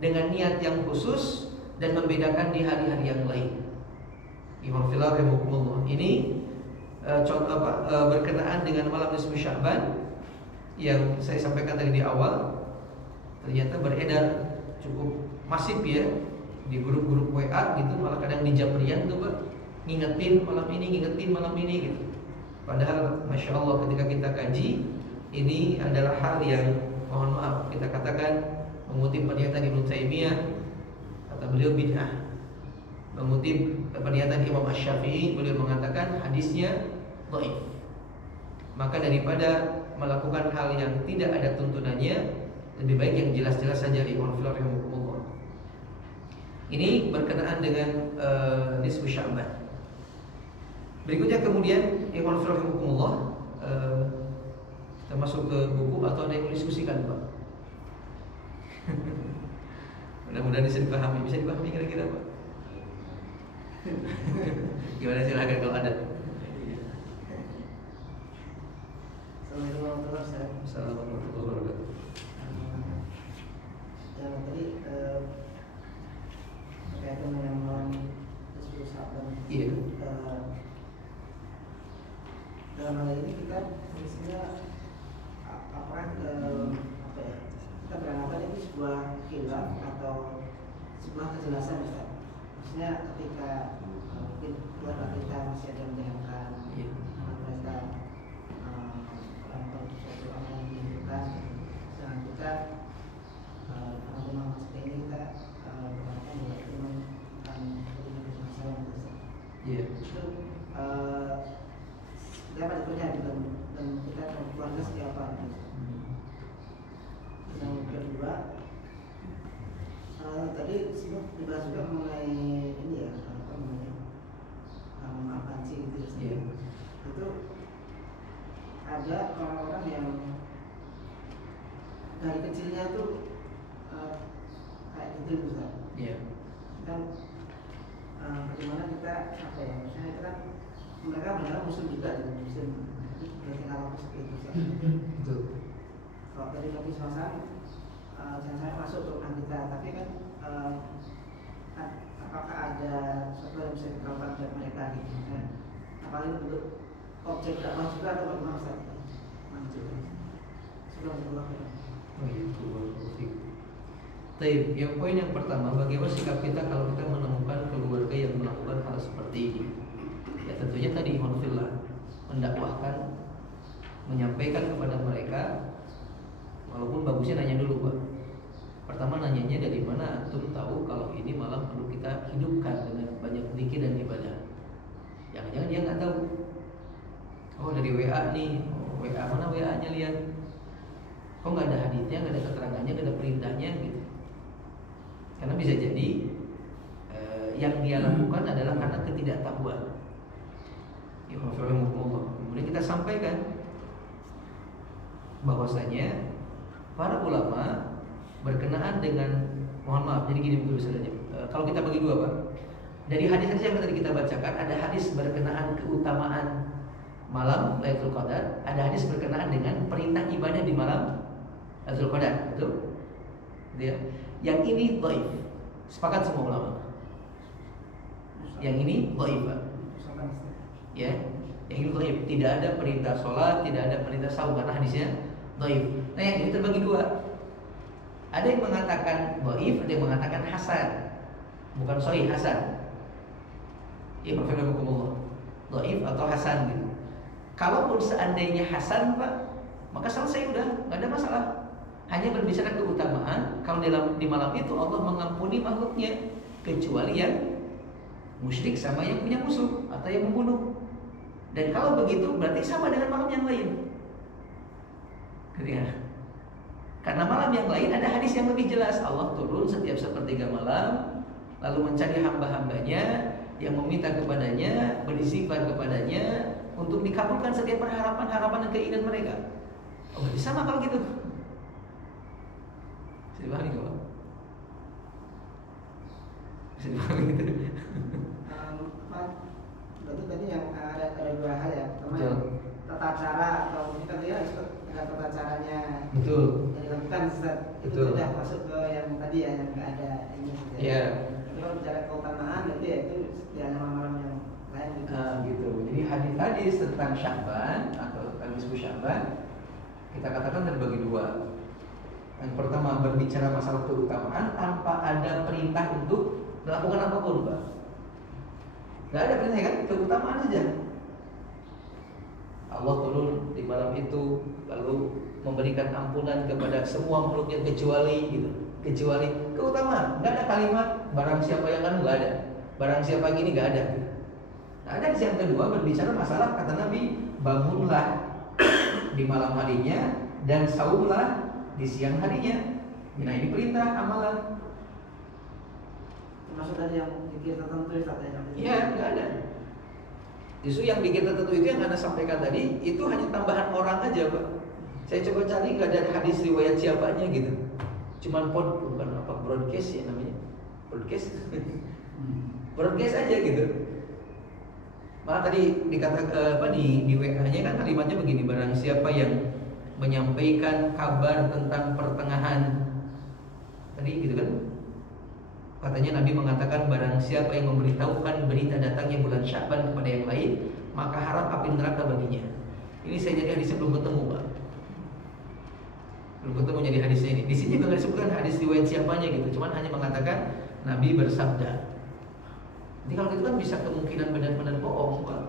dengan niat yang khusus, dan membedakan di hari-hari yang lain. Imam Filar rahimahullah. Ini contoh berkenaan dengan malam nisfu Sya'ban yang saya sampaikan tadi di awal, ternyata beredar cukup masif ya di grup-grup WA gitu, malah kadang di Japrian tuh Pak, ngingetin malam ini gitu. Padahal Masya Allah ketika kita kaji, ini adalah hal yang mohon maaf kita katakan mengutip pernyataan Ibnu Taimiyah, kata beliau bid'ah. Mengutip pernyataan Imam Asy-Syafi'i, beliau mengatakan hadisnya dhaif. Maka daripada melakukan hal yang tidak ada tuntunannya, lebih baik yang jelas-jelas saja. Imam Filar rahimahullah. Ini berkenaan dengan nisfu Sya'ban. Berikutnya kemudian Imam Filar rahimahullah, kita masuk ke buku atau ada yang mendiskusikan Pak? Mudah-mudahan bisa dipahami. Bisa dipahami kira-kira Pak? Gimana, silakan kalau ada. Assalamualaikum warahmatullahi wabarakatuh. Assalamualaikum warahmatullahi wabarakatuh. Yang tadi berkaitan dengan malam nisfu Sya'ban. Iya. Dalam hal ini kita misalnya apakah kita beranggapan ini sebuah khilaf atau sebuah kejelasan Ustaz? Maksudnya ketika mungkin keluarga kita masih ada menjalankan mereka melakukan sesuatu amal yang dianjurkan, sedangkan kita teman-teman seperti ini kita beranggapan bahwa itu akan berikan masalah Ustaz. Itu kita berikutnya dan kita keluarga seperti apa? Yang kedua, tadi sempat dibahas juga mengenai ini ya, apa namanya, memaafkan sih gitu ya. Itu ada orang-orang yang dari kecilnya tuh kayak gitu Ustaz. Dan bagaimana kita apa ya, misalnya itu kan mereka benar muslim juga dengan muslim, berarti kalau seperti itu Ustaz. Betul. Kalau tadi Nabi SAW jangan saya masuk ke rumah kita, tapi kan apakah ada sesuatu yang bisa diterapkan buat mereka gitu kan? Apalagi untuk objek dakwah juga atau bagaimana Ustaz? Sudah berlaku. Oh iya, Taib. Yang poin yang pertama, bagaimana sikap kita kalau kita menemukan keluarga yang melakukan hal seperti ini? Ya tentunya tadi Honfillah mendakwahkan, menyampaikan kepada mereka. Walaupun bagusnya nanya dulu Pak. Pertama nanyanya dari mana antum tahu kalau ini malam perlu kita hidupkan dengan banyak zikir dan ibadah. Jangan-jangan dia nggak tahu. Oh dari WA nih, WA mana WA-nya lihat. Kok nggak ada hadisnya, nggak ada keterangannya, nggak ada perintahnya gitu. Karena bisa jadi yang dia lakukan adalah karena ketidaktahuan. Ya, kemudian kita sampaikan bahwasanya para ulama berkenaan dengan, mohon maaf, jadi gini begitu saja. Kalau kita bagi dua Pak, dari hadis-hadis yang tadi kita bacakan, ada hadis berkenaan keutamaan malam Lailatul Qadar, ada hadis berkenaan dengan perintah ibadah di malam Lailatul Qadar, betul? Ya. Yang ini dhaif. Sepakat semua ulama. Yang ini dhaif, Pak. Ya, yang ini dhaif. Tidak ada perintah sholat, tidak ada perintah saum karena hadisnya dhaif. Nah, yang ini terbagi dua. Ada yang mengatakan dhaif, ada yang mengatakan hasan. Bukan sahih, hasan. Ya, Alhamdulillah. Dhaif atau hasan gitu. Kalaupun seandainya hasan Pak, maka selesai udah, nggak ada masalah. Hanya berbicara keutamaan. Kalau di malam itu Allah mengampuni makhluknya, kecuali yang musyrik sama yang punya musuh atau yang membunuh. Dan kalau begitu berarti sama dengan malam yang lain. Ketika karena malam yang lain ada hadis yang lebih jelas, Allah turun setiap sepertiga malam, lalu mencari hamba-hambanya yang meminta kepadanya, beristighfar kepadanya untuk dikabulkan setiap harapan-harapan dan keinginan mereka. Oh, berarti sama kalau gitu. Bisa dipahami nggak Pak? Bisa dipahami gitu? Berarti tadi yang ada dua hal ya. Pertama tata cara atau kita lihat ada tata caranya Betul. yang dilakukan Ustaz. Itu Betul. sudah masuk ke yang tadi ya, yang nggak ada ini saja. Iya. Tapi kalau bicara keutamaan berarti ya itu di malam-malam yang lain gitu. Gitu. Jadi hadis-hadis tentang Sya'ban atau tentang nisfu Sya'ban kita katakan terbagi dua. Yang pertama berbicara masalah keutamaan tanpa ada perintah untuk melakukan apapun, Pak. Nggak ada perintah kan? Keutamaan saja. Allah turun di malam itu lalu memberikan ampunan kepada semua makhluknya kecuali gitu. Kecuali keutamaan. Nggak ada kalimat barang siapa yang kan, nggak ada. Barang siapa gini, nggak ada. Nah, ada yang kedua berbicara masalah kata Nabi, bangunlah di malam harinya dan saumlah di siang harinya. Nah, ini perintah amalan. Termasuk tadi yang dikir tertentu Ustaz ya. Iya, nggak ada. Justru yang bikin tertentu itu yang Anda sampaikan tadi itu hanya tambahan orang aja, Pak. Saya coba cari nggak ada hadis riwayat siapanya gitu. Cuman bukan apa broadcast ya namanya, broadcast, broadcast aja gitu. Malah tadi dikata di WA-nya kan kalimatnya begini, barang siapa yang menyampaikan kabar tentang pertengahan tadi gitu kan. Katanya Nabi mengatakan barang siapa yang memberitahukan berita datangnya bulan Sya'ban kepada yang lain, maka haram api neraka baginya. Ini saya jadi hadisnya belum ketemu, Pak. Belum ketemu jadi hadisnya ini. Di sini juga nggak disebutkan hadis riwayat siapanya gitu, cuman hanya mengatakan Nabi bersabda. Jadi kalau itu kan bisa kemungkinan benar-benar bohong, Pak.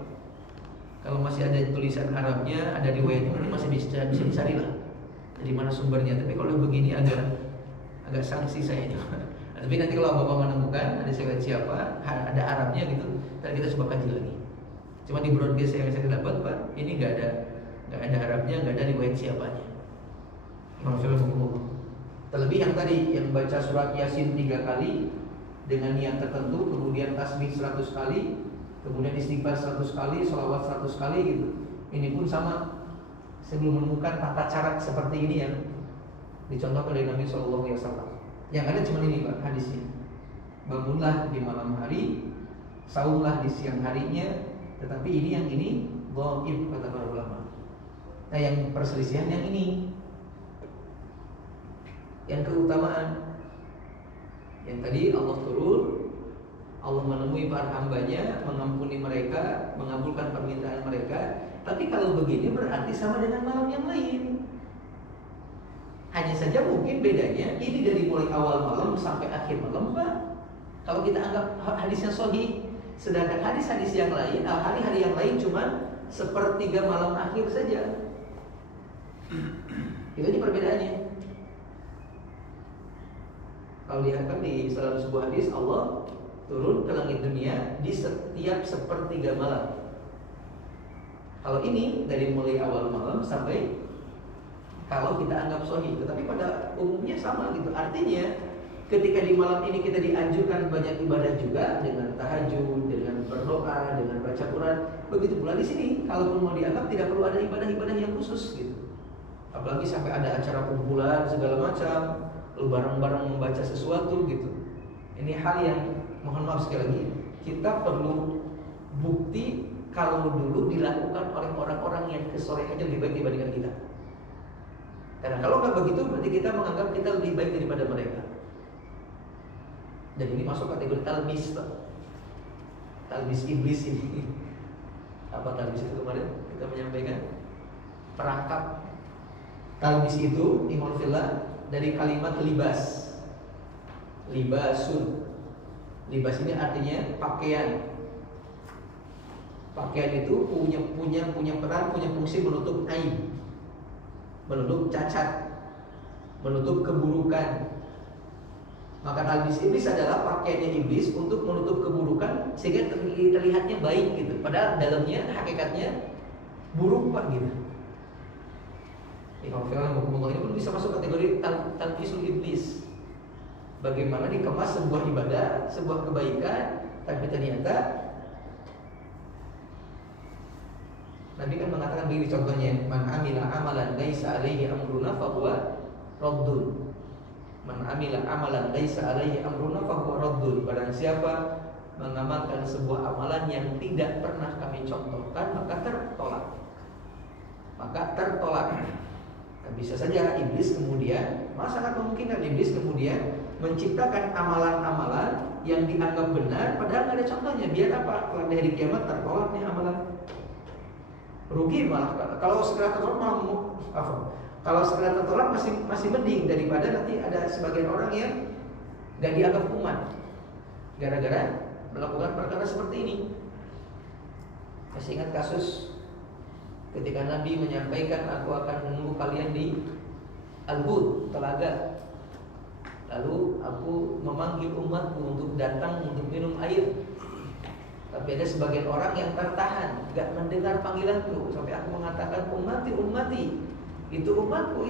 Kalau masih ada tulisan Arabnya, ada riwayatnya, mungkin masih bisa dicari lah dari mana sumbernya. Tapi kalau begini agak sanksi saya juga. Tapi nanti kalau Bapak menemukan ada riwayat siapa, ada Arabnya gitu, nanti kita coba kaji lagi. Cuma di broadcast yang saya dapat, Pak, ini nggak ada Arabnya, nggak ada riwayat siapanya. Terlebih yang tadi yang baca surat Yasin 3 kali dengan niat tertentu, kemudian tasbih 100 kali, kemudian istighfar 100 kali, sholawat 100 kali gitu. Ini pun sama. Saya belum menemukan tata cara seperti ini yang dicontohkan dari Nabi SAW. Yang ada cuma ini, Pak, hadisnya. Bangunlah di malam hari, saumlah di siang harinya. Tetapi ini yang ini dhaif kata para ulama. Nah, yang perselisihan yang ini, yang keutamaan. Yang tadi Allah turun, Allah menemui para hambanya, mengampuni mereka, mengabulkan permintaan mereka. Tapi kalau begini berarti sama dengan malam yang lain. Hanya saja mungkin bedanya ini dari mulai awal malam sampai akhir malam, Pak. Kalau kita anggap hadisnya sahih, sedangkan hadis-hadis yang lain, hari-hari yang lain cuma sepertiga malam akhir saja. Itu aja perbedaannya. Kalau lihat kan di dalam sebuah hadis, Allah turun ke langit dunia di setiap sepertiga malam. Kalau ini dari mulai awal malam sampai kalau kita anggap sahih, tetapi pada umumnya sama gitu. Artinya ketika di malam ini kita dianjurkan banyak ibadah juga dengan tahajud, dengan berdoa, dengan baca Quran. Begitu pula di sini, kalaupun mau dianggap tidak perlu ada ibadah-ibadah yang khusus gitu. Apalagi sampai ada acara kumpulan segala macam, lalu bareng-bareng membaca sesuatu gitu. Ini hal yang mohon maaf sekali lagi, kita perlu bukti kalau dulu dilakukan oleh orang-orang yang kesolehannya lebih baik dibandingkan kita. Karena kalau nggak begitu berarti kita menganggap kita lebih baik daripada mereka. Dan ini masuk kategori talbis, Pak. Talbis iblis ini. Apa talbis itu kemarin kita menyampaikan? Perangkap. Talbis itu imorfillah dari kalimat libas. Libasun. Libas ini artinya pakaian. Pakaian itu punya peran, punya fungsi menutup aib, menutup cacat, menutup keburukan. Maka talbis iblis adalah pakaiannya iblis untuk menutup keburukan sehingga terlihatnya baik gitu. Padahal dalamnya hakikatnya buruk, Pak gitu. Kalau hukum ini pun bisa masuk kategori talbisul iblis. Bagaimana dikemas sebuah ibadah, sebuah kebaikan, tapi ternyata Nabi kan mengatakan begini contohnya, man amila amalan laisa alaihi amruna fahuwa raddun. Man amila amalan laisa alaihi amruna fahuwa raddun. Barang siapa mengamalkan sebuah amalan yang tidak pernah kami contohkan, maka tertolak. maka tertolak. Nah, bisa saja iblis kemudian, sangat memungkinkan iblis kemudian menciptakan amalan-amalan yang dianggap benar padahal nggak ada contohnya. Biar apa? Kalau di hari kiamat tertolak nih amalan, rugi malah. Kalau segera tertolak malah kalau segera tertolak masih mending daripada nanti ada sebagian orang yang nggak dianggap umat gara-gara melakukan perkara seperti ini. Masih ingat kasus ketika Nabi menyampaikan, aku akan menunggu kalian di Al-Hud, telaga. Lalu aku memanggil umatku untuk datang untuk minum air. Tapi ada sebagian orang yang tertahan, gak mendengar panggilanku. Sampai aku mengatakan, ummati, ummati, itu umatku,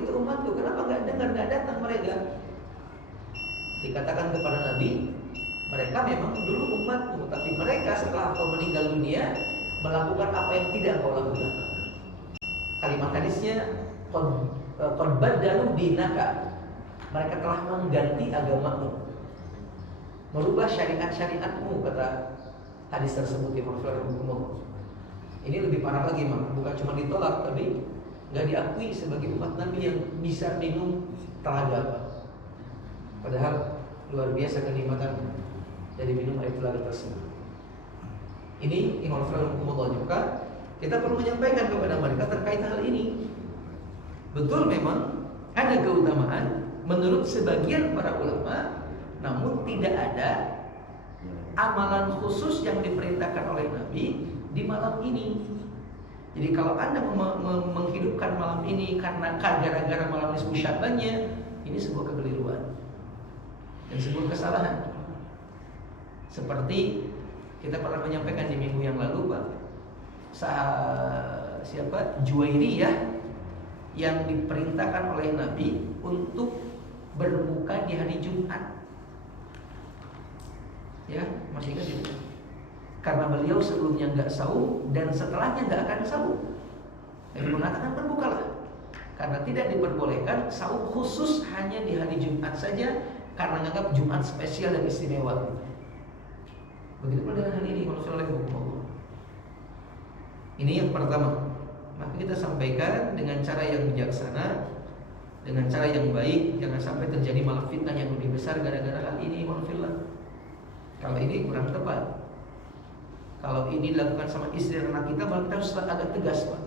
kenapa gak dengar, gak datang mereka? Dikatakan kepada Nabi, mereka memang dulu umatmu, tapi mereka setelah kau meninggal dunia melakukan apa yang tidak kau lakukan. Kalimat hadisnya, qad badalu dinaka, mereka telah mengganti agamamu, merubah syariat-syariatmu, kata hadis tersebut. Ini lebih parah lagi, bukan cuma ditolak tapi nggak diakui sebagai umat Nabi yang bisa minum telaga. Padahal luar biasa kenikmatan dari minum air telaga tersebut. Ini maka kita perlu menyampaikan kepada mereka terkait hal ini. Betul, memang ada keutamaan menurut sebagian para ulama, namun tidak ada amalan khusus yang diperintahkan oleh Nabi di malam ini. Jadi kalau Anda menghidupkan malam ini karena gara-gara malam nisfu Sya'bannya, ini sebuah kekeliruan dan sebuah kesalahan. Seperti kita pernah menyampaikan di minggu yang lalu, Pak, Juwairiyah yang diperintahkan oleh Nabi untuk berbuka di hari Jumat. Ya, masih ingat itu? Karena beliau sebelumnya nggak saum dan setelahnya nggak akan saum. Nabi mengatakan berbukalah, karena tidak diperbolehkan saum khusus hanya di hari Jumat saja, karena menganggap Jumat spesial dan istimewa. Begitu pula dengan hari ini, ini yang pertama. Maka kita sampaikan dengan cara yang bijaksana, dengan cara yang baik, jangan sampai terjadi malah fitnah yang lebih besar gara-gara hal ini. Kalau ini kurang tepat. Kalau ini dilakukan sama istri dan anak kita, malah kita harus agak tegas, Pak.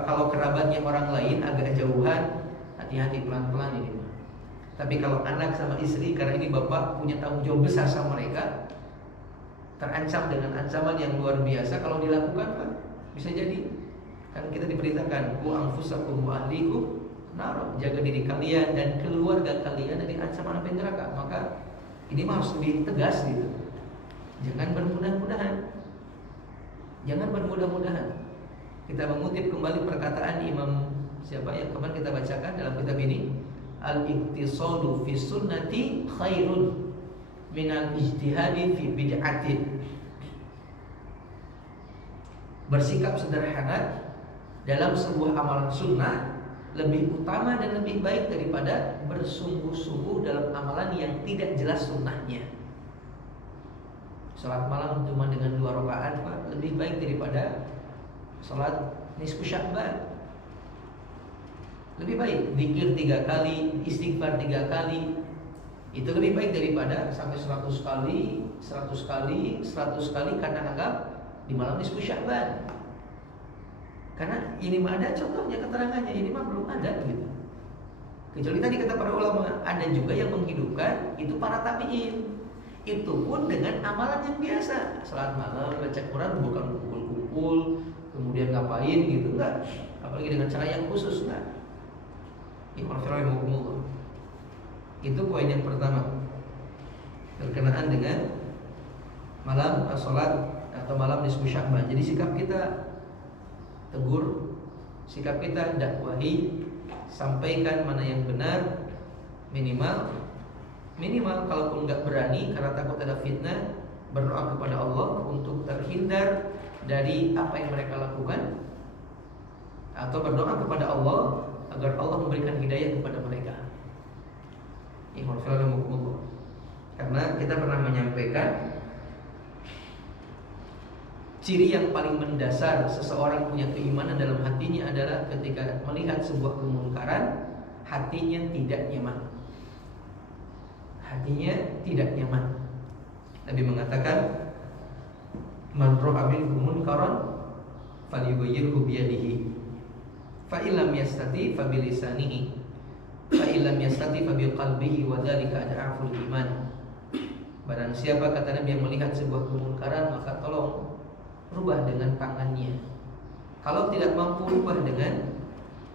Kalau kerabatnya orang lain agak jauhan, hati-hati, pelan-pelan ini, Pak. Tapi kalau anak sama istri, karena ini bapak punya tanggung jawab besar sama mereka, terancam dengan ancaman yang luar biasa kalau dilakukan, Pak. Bisa jadi kan kita diperintahkan, ku anfusakum wa ahlikum nar, jaga diri kalian dan keluarga kalian dari ancaman api neraka. Maka ini harus lebih tegas gitu. Jangan bermudah-mudahan. Kita mengutip kembali perkataan Imam siapa yang kemarin kita bacakan dalam kitab ini, al-iqtisadu fi sunnati khairun minal ijtihadi fi bid'atin. Bersikap sederhana dalam sebuah amalan sunnah lebih utama dan lebih baik daripada bersungguh-sungguh dalam amalan yang tidak jelas sunnahnya. Salat malam cuma dengan 2 rakaat, Pak, lebih baik daripada salat nisfu Sya'ban. Lebih baik zikir 3 kali, istighfar 3 kali. Itu lebih baik daripada sampai 100 kali karena anggap di malam nisfu Sya'ban. Karena ini mah ada contohnya, keterangannya, ini mah belum ada gitu. Kecuali tadi kata para ulama, ada juga yang menghidupkan itu para tabi'in. Itu pun dengan amalan yang biasa, salat malam, baca Quran, bukan kumpul-kumpul, kemudian ngapain gitu, enggak. Apalagi dengan cara yang khusus, enggak. Itu poin yang pertama, berkenaan dengan malam salat atau malam nisfu Sya'ban. Jadi sikap kita tegur, sikap kita dakwahi, sampaikan mana yang benar, minimal kalaupun nggak berani karena takut ada fitnah, berdoa kepada Allah untuk terhindar dari apa yang mereka lakukan, atau berdoa kepada Allah agar Allah memberikan hidayah kepada mereka. Karena kita pernah menyampaikan ciri yang paling mendasar seseorang punya keimanan dalam hatinya adalah ketika melihat sebuah kemungkaran, hatinya tidak nyaman. Hatinya tidak nyaman. Nabi mengatakan, man ra'a minkum munkaran falyughayyirhu biyadihi, fa illam yastati fa bilisanihi, fa illam yastati fa biqalbihi, wa dzalika ad'aful iman. Barang siapa, kata Nabi, yang melihat sebuah kemungkaran, maka tolong rubah dengan tangannya. Kalau tidak mampu, rubah dengan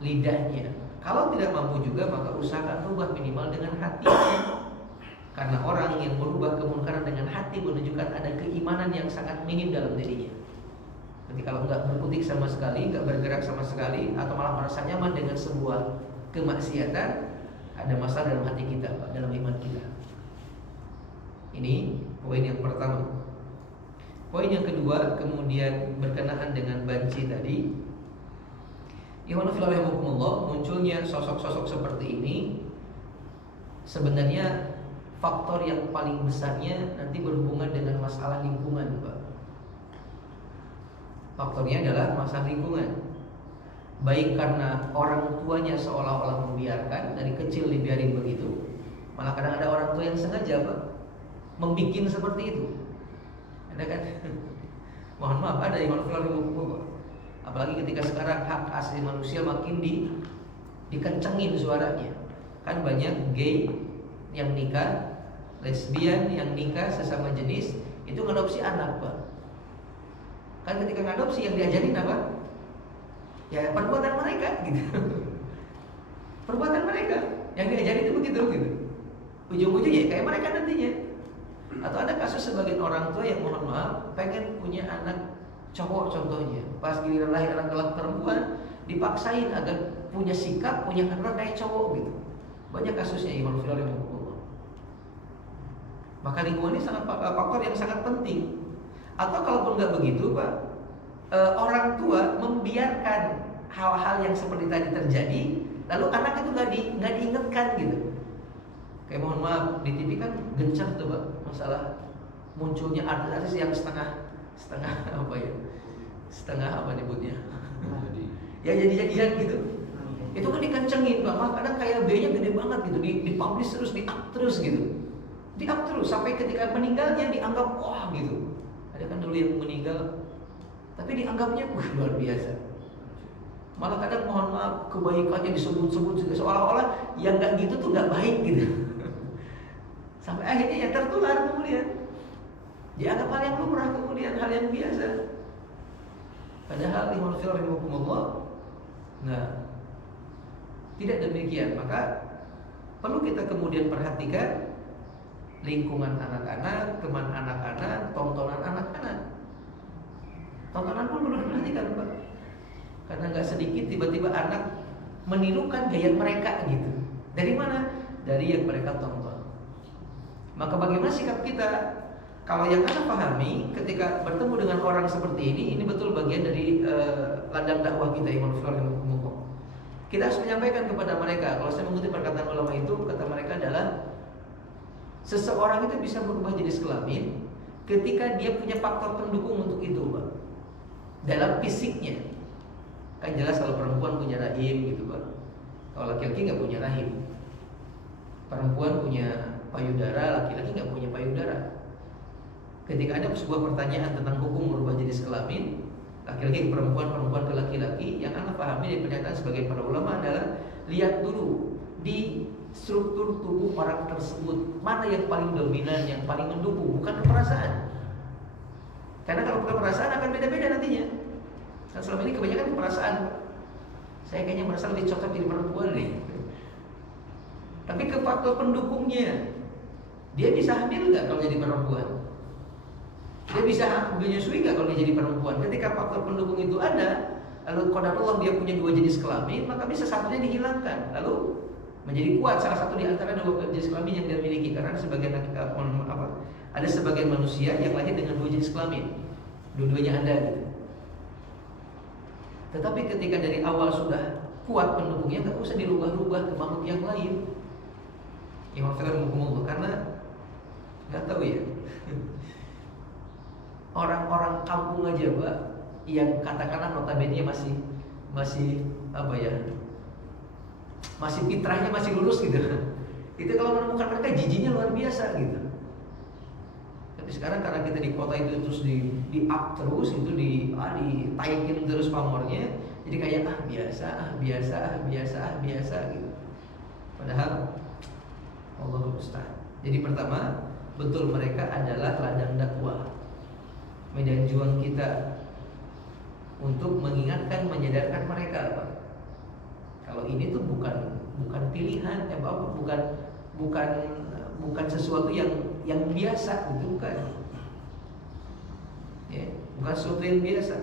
lidahnya. Kalau tidak mampu juga, maka usahakan rubah minimal dengan hatinya. Karena orang yang merubah kemungkaran dengan hati menunjukkan ada keimanan yang sangat minim dalam dirinya. Nanti kalau nggak berkutik sama sekali, nggak bergerak sama sekali, atau malah merasa nyaman dengan sebuah kemaksiatan, ada masalah dalam hati kita, Pak, dalam iman kita. Ini poin yang pertama. Poin yang kedua, kemudian berkenaan dengan banci tadi. Ikhwanullah, munculnya sosok-sosok seperti ini sebenarnya faktor yang paling besarnya nanti berhubungan dengan masalah lingkungan, Pak. Faktornya adalah masalah lingkungan. Baik karena orang tuanya seolah-olah membiarkan, dari kecil dibiarin begitu. Malah kadang ada orang tua yang sengaja, Pak, membikin seperti itu. Ada kan? Mohon maaf, ada yang menolak. Apalagi ketika sekarang hak asasi manusia makin dikencengin suaranya. Kan banyak gay yang nikah, lesbian yang nikah sesama jenis, itu ngadopsi anak, Pak. Kan ketika ngadopsi yang diajarin apa? Ya perbuatan mereka gitu. Perbuatan mereka yang diajarin itu begitu gitu. Ujung-ujungnya kayak mereka nantinya. Atau ada kasus sebagian orang tua yang, mohon maaf, pengen punya anak cowok contohnya, pas giliran lahir anak perempuan dipaksain agar punya sikap, punya karakter kayak cowok gitu. Banyak kasusnya, Imam Firdaus. Maka lingkungan ini sangat faktor yang sangat penting. Atau kalaupun nggak begitu, Pak, orang tua membiarkan hal-hal yang seperti tadi terjadi, lalu anak itu nggak diingatkan gitu. Kayak mohon maaf, di TV kan gencar tuh, Pak, masalah munculnya artis-artis yang setengah apa ya, setengah apa nyebutnya, ya jadi-jadian gitu. Itu kan dikencengin, Pak. Kadang kayak B-nya gede banget gitu, dipublish terus, di-up terus gitu, di-up terus sampai ketika meninggalnya dianggap wah gitu. Ada kan dulu yang meninggal, tapi dianggapnya luar biasa. Malah kadang mohon maaf, kebaikannya disebut-sebut juga seolah-olah yang nggak gitu tuh nggak baik gitu. Sampai akhirnya ya tertular kemudian. Dianggap hal yang lumrah kemudian, hal yang biasa. Padahal Imam Firdaus, nah, tidak demikian. Maka perlu kita kemudian perhatikan lingkungan anak-anak, teman anak-anak, tontonan anak-anak. Tontonan pun perlu diperhatikan, Pak. Karena nggak sedikit tiba-tiba anak menirukan gaya mereka gitu. Dari mana? Dari yang mereka tonton. Maka bagaimana sikap kita? Kalau yang Anda pahami ketika bertemu dengan orang seperti ini betul bagian dari ladang dakwah kita, Imam Firdaus. Kita harus menyampaikan kepada mereka. Kalau saya mengutip perkataan ulama itu, kata mereka adalah seseorang itu bisa berubah jenis kelamin ketika dia punya faktor pendukung untuk itu, Pak. Dalam fisiknya. Kan jelas kalau perempuan punya rahim gitu, Pak. Kalau laki-laki nggak punya rahim. Perempuan punya payudara, laki-laki nggak punya payudara. Ketika ada sebuah pertanyaan tentang hukum merubah jenis kelamin, laki-laki ke perempuan, perempuan ke laki-laki, yang Anda pahami dari pernyataan sebagai para ulama adalah lihat dulu di struktur tubuh orang tersebut mana yang paling dominan, yang paling mendukung, bukan keperasaan. Karena kalau keperasaan akan beda-beda nantinya. Dan selama ini kebanyakan keperasaan. Saya kayaknya merasa lebih cocok jadi perempuan nih. Tapi ke faktor pendukungnya, dia bisa hamil nggak kalau jadi perempuan? Dia bisa menyusui nggak kalau dia jadi perempuan? Ketika faktor pendukung itu ada, lalu qadarullah dia punya dua jenis kelamin, maka bisa satunya dihilangkan, lalu menjadi kuat salah satu di antara dua jenis kelamin yang dia miliki. Karena sebagian ada sebagian manusia yang lahir dengan dua jenis kelamin, dua-duanya ada gitu. Tetapi ketika dari awal sudah kuat pendukungnya, nggak usah dirubah-rubah ke makhluk yang lain. Imam Firdaus, karena nggak tahu ya. orang-orang kampung aja Pak, yang katakanlah notabene masih apa ya, masih fitrahnya masih lurus gitu. Itu kalau menemukan mereka jijinya luar biasa gitu. Tapi sekarang karena kita di kota itu terus di up terus, itu ditaikin terus pamornya, jadi kayak biasa gitu. Padahal Allah musta'an. Jadi pertama, betul mereka adalah ladang dakwah, medan juang kita untuk mengingatkan, menyadarkan mereka Pak. Kalau ini tuh bukan pilihan, bukan sesuatu yang biasa, gitu bukan. Ya, bukan sesuatu yang biasa.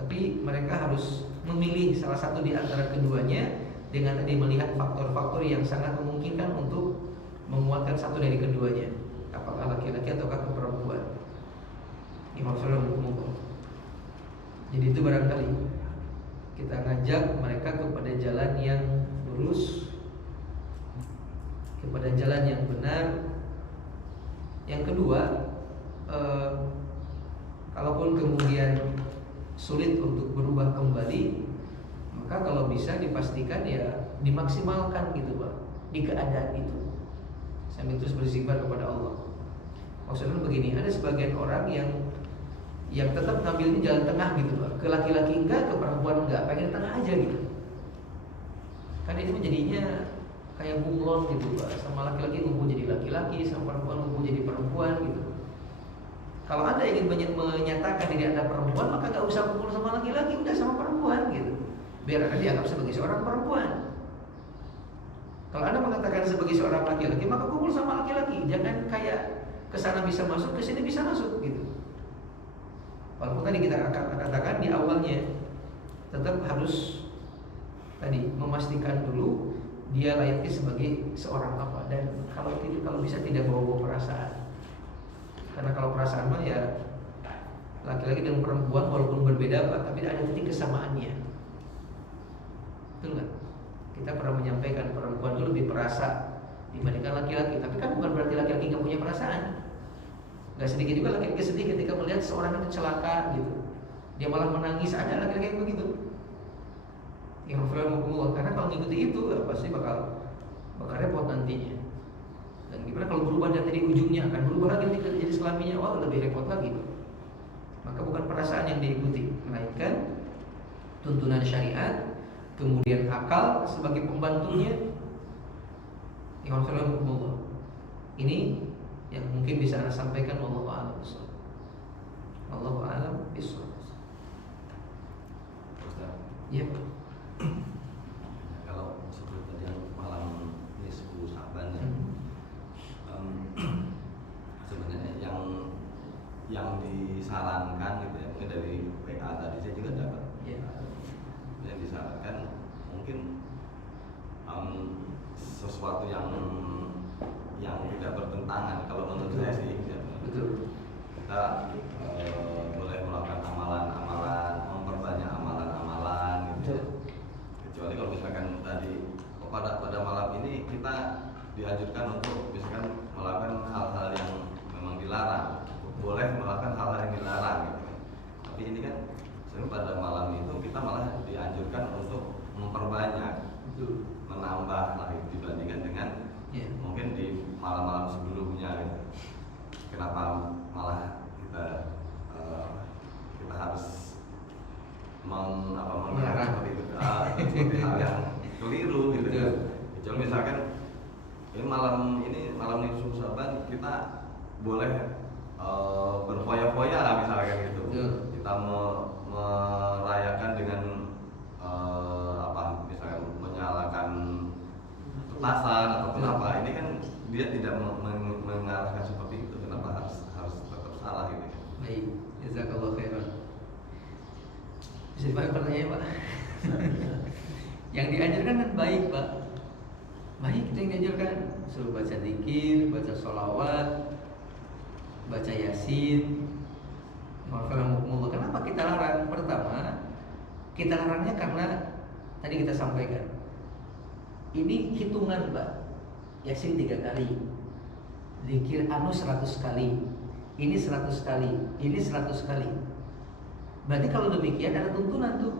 Tapi mereka harus memilih salah satu di antara keduanya dengan tadi melihat faktor-faktor yang sangat memungkinkan untuk menguatkan satu dari keduanya, apakah laki-laki ataukah perempuan. Imam Sallallahu. Jadi itu barangkali kita ngajak mereka kepada jalan yang lurus, kepada jalan yang benar. Yang kedua, kalaupun kemudian sulit untuk berubah kembali, maka kalau bisa dipastikan ya dimaksimalkan gitu Pak, di keadaan itu sambil terus bersifat kepada Allah. Maksudnya begini, ada sebagian orang yang tetap ngambilnya jalan tengah gitu Pak, ke laki-laki enggak, ke perempuan enggak, pengen tengah aja gitu. Kan itu jadinya kayak bunglon gitu Pak, sama laki-laki ngumpul jadi laki-laki, sama perempuan ngumpul jadi perempuan gitu. Kalau Anda ingin menyatakan diri Anda perempuan, maka gak usah kumpul sama laki-laki, udah sama perempuan gitu, biar Anda dianggap sebagai seorang perempuan. Kalau Anda mengatakan sebagai seorang laki-laki, maka kumpul sama laki-laki. Jangan kayak kesana bisa masuk, kesini bisa masuk gitu. Walaupun tadi kita akan katakan di awalnya, tetap harus tadi memastikan dulu dia layaknya sebagai seorang apa, dan kalau bisa tidak bawa perasaan. Karena kalau perasaan mah ya laki-laki dan perempuan walaupun berbeda Pak, tapi ada titik kesamaannya. Betul nggak? Kita pernah menyampaikan perempuan itu lebih perasa dibandingkan laki-laki, tapi kan bukan berarti laki-laki nggak punya perasaan. Gak sedikit juga laki-laki sedih ketika melihat seorang itu celaka gitu, dia malah menangis. Ada laki-laki yang begitu. Yang Allah, karena kalau mengikuti itu pasti bakal repot nantinya. Dan gimana kalau berubah dari ujungnya, akan berubah lagi ketika jadi selaminya, wah lebih repot lagi. Maka bukan perasaan yang diikuti, melainkan tuntunan syariat, kemudian akal sebagai pembantunya. Yang Allah. Ini yang mungkin bisa Anda sampaikan. Wallahu a'lam bishawab. Wallahu a'lam bishawab. Ya. Kalau seperti tadi malam nisfu Sa'ban ya, sebenarnya yang disarankan gitu ya, mungkin dari PA tadi saya juga dapat yang disarankan mungkin sesuatu yang tidak bertentangan. Kalau menurut saya sih ya, Betul. kita boleh melakukan amalan-amalan, memperbanyak amalan-amalan gitu. Kecuali kalau misalkan tadi pada malam ini kita dianjurkan untuk misalkan melakukan hal-hal yang memang dilarang, boleh melakukan hal-hal yang dilarang gitu. Tapi ini kan sebenarnya pada malam itu kita malah dianjurkan untuk memperbanyak, menambah lagi dibandingkan dengan mungkin di malam-malam sebelumnya gitu. Kenapa malah kita harus melarang seperti itu, seperti hal yang keliru gitu kan. Kecuali misalkan malam nisfu Sa'ban kita boleh berfoya-foya lah misalkan gitu. Kita merayakan dengan misalkan menyalakan petasan ataupun apa. Ini kan dia tidak mengarahkan seperti itu. Kenapa harus tetap salah gitu? Baik, jazakallahu khairan. Bisa dipakai pertanyaan Pak. Yang diajarkan kan baik Pak. Baik, kita yang diajarkan suruh baca zikir, baca sholawat, baca yasin. Kenapa kita larang? Pertama, kita larangnya karena tadi kita sampaikan, ini hitungan Pak. Yasin 3 kali, zikir 100 kali, ini 100 kali, ini 100 kali. Berarti kalau demikian ada tuntunan tuh.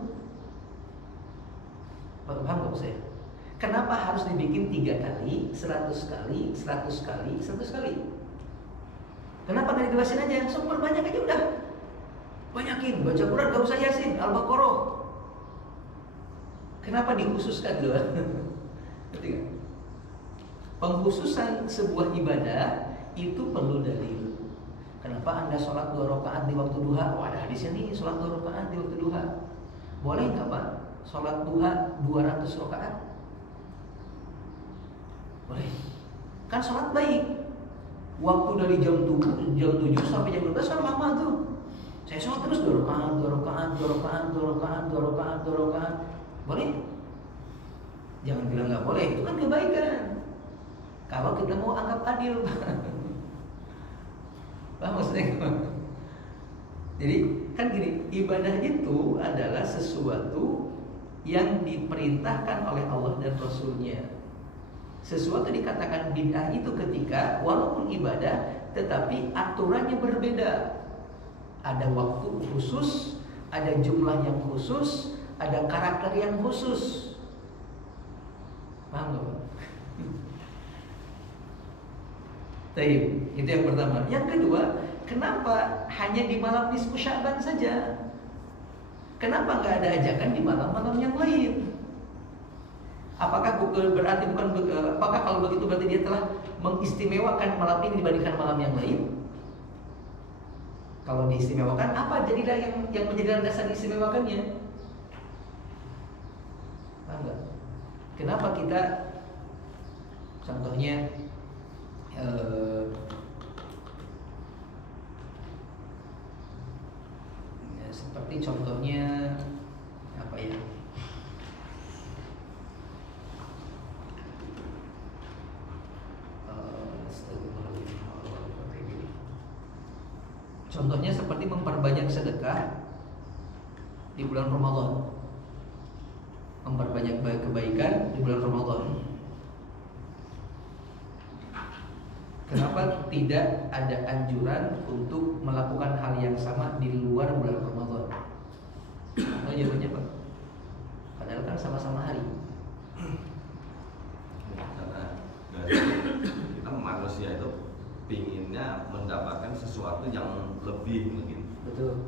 Paham nggak saya? Kenapa harus dibikin 3 kali, 100 kali, 100 kali, 100 kali? Kenapa nggak dijelasin aja? Super banyak aja udah. Banyakin, baca Quran gak usah Yasin, Al-Baqarah. Kenapa dikhususkan dulu? Pengkhususan sebuah ibadah itu perlu dalil. Kenapa Anda sholat 2 rakaat di waktu duha? Oh, ada hadisnya nih, sholat 2 rakaat di waktu duha. Boleh nggak Pak? Sholat duha 200 rakaat? Boleh. Kan sholat baik. Waktu dari jam 7 sampai jam 12 kan lama tuh. Saya sholat terus 2 rakaat, 2 rakaat, 2 rakaat, 2 rakaat, 2 rakaat, 2 rakaat. Boleh? Jangan bilang nggak boleh, itu kan kebaikan. Kalau kita mau anggap adil, paham maksudnya? Jadi kan gini, ibadah itu adalah sesuatu yang diperintahkan oleh Allah dan Rasulnya. Sesuatu dikatakan bid'ah itu ketika walaupun ibadah tetapi aturannya berbeda. Ada waktu khusus, ada jumlah yang khusus, ada karakter yang khusus. Paham gak Pak? Taib, itu yang pertama. Yang kedua, kenapa hanya di malam nisfu Sya'ban saja? Kenapa nggak ada ajakan di malam-malam yang lain? Apakah berarti apakah kalau begitu berarti dia telah mengistimewakan malam ini dibandingkan malam yang lain? Kalau diistimewakan, apa jadilah yang menjadi landasan diistimewakannya? Paham nggak? Kenapa kita, contohnya ya, seperti contohnya apa ya? Contohnya seperti memperbanyak sedekah di bulan Ramadan, memperbanyak kebaikan di bulan Ramadan. Kenapa tidak ada anjuran untuk melakukan hal yang sama di luar bulan Ramadan? Oh, jawabannya Pak. Padahal kan sama-sama hari. Karena kita manusia itu pinginnya mendapatkan sesuatu yang lebih mungkin. Betul.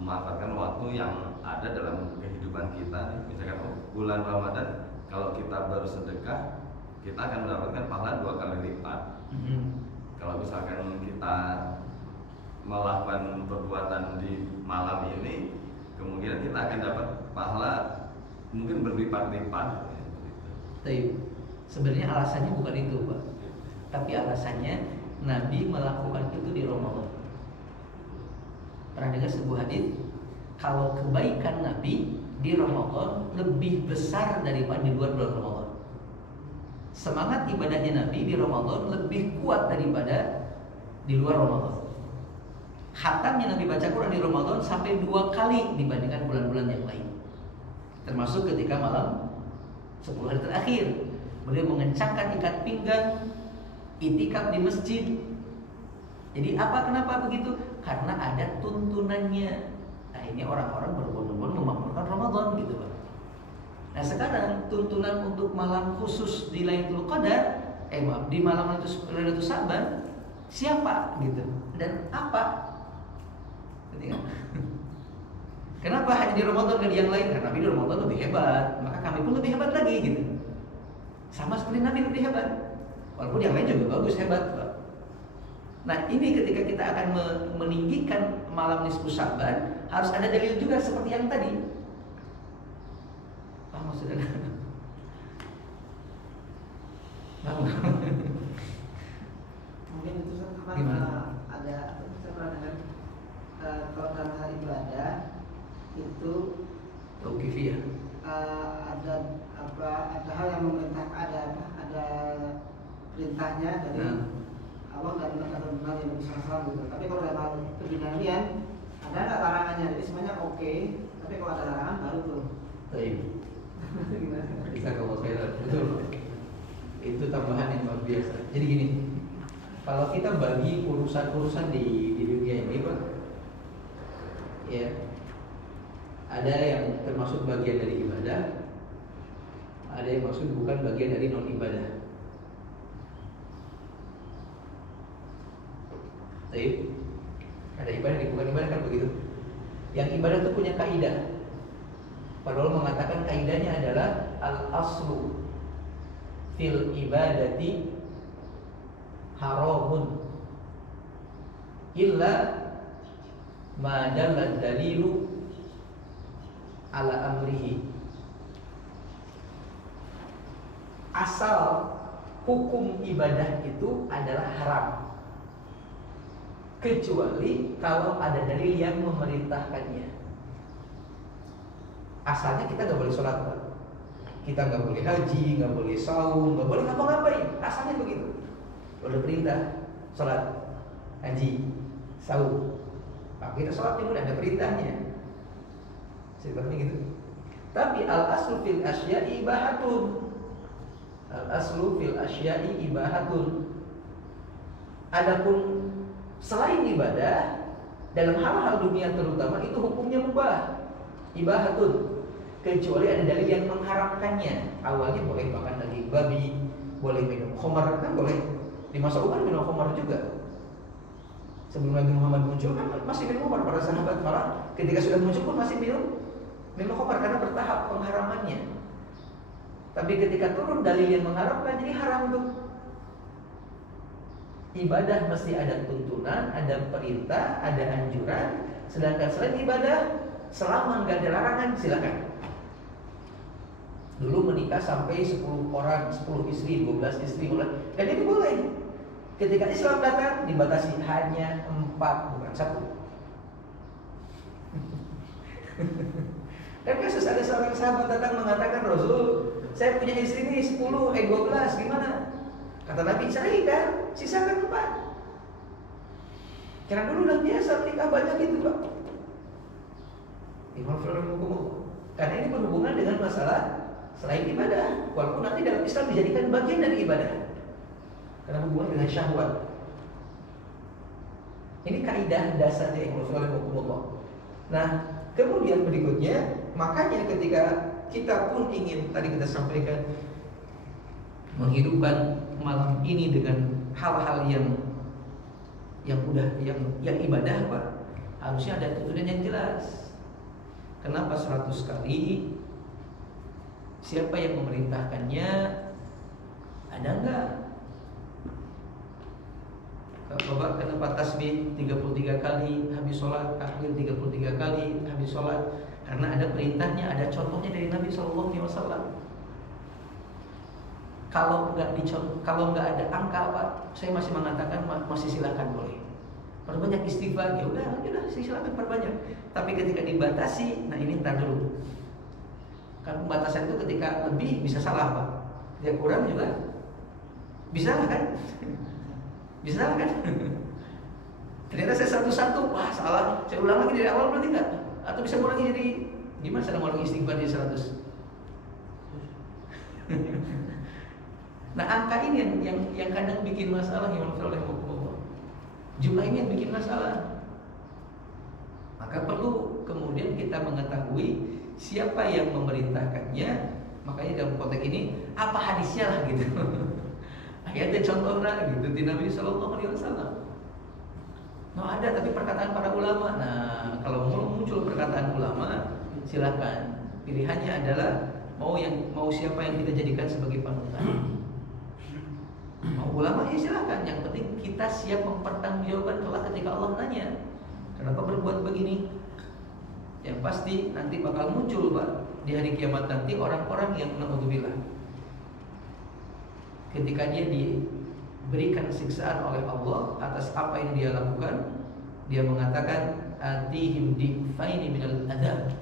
Memanfaatkan waktu yang ada dalam kehidupan kita. Misalkan bulan Ramadan, kalau kita bersedekah, kita akan mendapatkan pahala 2 kali lipat. Kalau misalkan kita melakukan perbuatan di malam ini, kemungkinan kita akan dapat pahala mungkin berlipat-lipat. Tapi sebenarnya alasannya bukan itu Pak, tapi alasannya Nabi melakukan itu di Ramadan. Pernah dengar sebuah hadis, kalau kebaikan Nabi di Ramadan lebih besar daripada di luar bulan Ramadan. Semangat ibadahnya Nabi di Ramadan lebih kuat daripada di luar Ramadan. Khatamnya Nabi baca Quran di Ramadan sampai 2 kali dibandingkan bulan-bulan yang lain. Termasuk ketika malam 10 hari terakhir, beliau mengencangkan ikat pinggang, itikaf di masjid. Jadi kenapa begitu? Karena ada tuntunannya. Akhirnya orang-orang berbondong-bondong memakmurkan Ramadan gitu Pak. Nah sekarang tuntunan untuk malam khusus di Lailatul Qadar, di malam Lailatul Sya'ban, siapa gitu dan apa? Kenapa hanya di Ramadan dan di yang lain? Karena Nabi di Ramadan lebih hebat, maka kami pun lebih hebat lagi gitu. Sama seperti Nabi lebih hebat, walaupun yang lain juga bagus hebat Pak. Nah ini ketika kita akan meninggikan malam nisfu Sya'ban, harus ada dalil juga seperti yang tadi. Paham maksudnya? Mungkin itu kan Gimana? ada saya pernah dengar kalau dalam hal ibadah itu Tauqifiyah. ada hal yang memerintah, ada perintahnya dari Allah dan Nabi Nabi SAW gitu. Tapi kalau dalam hal keduniawian ada nggak larangannya? Jadi semuanya oke, tapi kalau ada larangan baru tuh. Baik. Gimana? Bisa kalau saya betul. Itu tambahan yang luar biasa. Jadi gini, Kalau kita bagi urusan-urusan di dunia ini, Pak, ya, ada yang termasuk bagian dari ibadah, ada yang maksud bukan bagian dari non ibadah. Baik, ada ibadah di bukan ibadah kan begitu. Yang ibadah itu punya kaidah. Padahal mengatakan kaidahnya adalah al-aslu fil ibadati haramun illa ma dalla dalilu ala amrihi. Asal hukum ibadah itu adalah haram, kecuali kalau ada dalil yang memerintahkannya. Asalnya kita nggak boleh sholat, Pak. Kita nggak boleh haji, nggak boleh saum, nggak boleh ngapa-ngapain. Asalnya begitu. Udah perintah sholat, haji, saum. Nah, kita sholat ini udah ada perintahnya. Seperti gitu. Tapi al aslu fil asya'i ibahatun. Al aslu fil asya'i ibahatun. Adapun selain ibadah, dalam hal-hal dunia terutama itu hukumnya mubah, ibahatun, kecuali ada dalil yang mengharamkannya. Awalnya boleh makan daging babi, boleh minum khamar, kan boleh. Di masa Umar minum khamar juga. Sebelum Nabi Muhammad muncul kan masih minum khamar, para sahabat malah ketika sudah muncul pun masih minum khamar karena bertahap pengharamannya. Tapi ketika turun dalil yang mengharamkan, jadi haram tuh. Ibadah mesti ada tuntunan, ada perintah, ada anjuran. Sedangkan selain ibadah, selama nggak ada larangan, silakan. Dulu menikah sampai 10 orang, 10 istri, 12 istri, dan itu boleh. Ketika Islam datang, dibatasi hanya 4, bukan 1. Dan kasus ada seorang sahabat datang mengatakan, Rasul, saya punya istri ini 10, 12, gimana? Kata Nabi, ceraikan, sisakan 4. Karena dulu udah biasa menikah banyak itu, Pak. Karena ini berhubungan dengan masalah selain ibadah, walaupun nanti dalam Islam dijadikan bagian dari ibadah. Karena hubungan dengan syahwat. Ini kaidah dasarnya yang Allah. Nah, kemudian berikutnya, makanya ketika kita pun ingin, tadi kita sampaikan, menghidupkan malam ini dengan hal-hal yang ibadah, Pak, harusnya ada tuntunan yang jelas. Kenapa 100 kali? Siapa yang memerintahkannya? Ada enggak? Bapak kenapa tasbih 33 kali habis sholat, takbir 33 kali habis sholat? Karena ada perintahnya, ada contohnya dari Nabi SAW. Kalau nggak ada angka, Pak, saya masih mengatakan masih silakan boleh. Perbanyak istighfar, ya udah silakan perbanyak. Tapi ketika dibatasi, nah ini entar dulu. Kan pembatasan itu ketika lebih bisa salah, Pak. Ketika kurang juga bisa lah kan? Bisa lah kan? Ternyata saya satu-satu, wah salah. Saya ulang lagi dari awal berarti enggak? Atau bisa ngurangi jadi gimana cara ngurangi istighfar jadi 100? Nah, angka ini yang kadang bikin masalah, yang oleh Allah. Jumlah ini yang bikin masalah. Maka perlu kemudian kita mengetahui siapa yang memerintahkannya. Makanya dalam konteks ini apa hadisnya lah gitu. Ayatnya contohnya gitu di Nabi SAW. Nah, ada tapi perkataan para ulama. Nah, kalau muncul perkataan ulama, silakan. Pilihannya adalah mau siapa yang kita jadikan sebagai panutan. Mau ulama ya silakan. Yang penting kita siap mempertanggungjawabkan kelak ketika Allah nanya, kenapa berbuat begini? Yang pasti nanti bakal muncul, Pak, di hari kiamat nanti orang-orang yang naudzubillah, ketika dia diberikan siksaan oleh Allah atas apa yang dia lakukan, dia mengatakan atihim difaini minal adzab.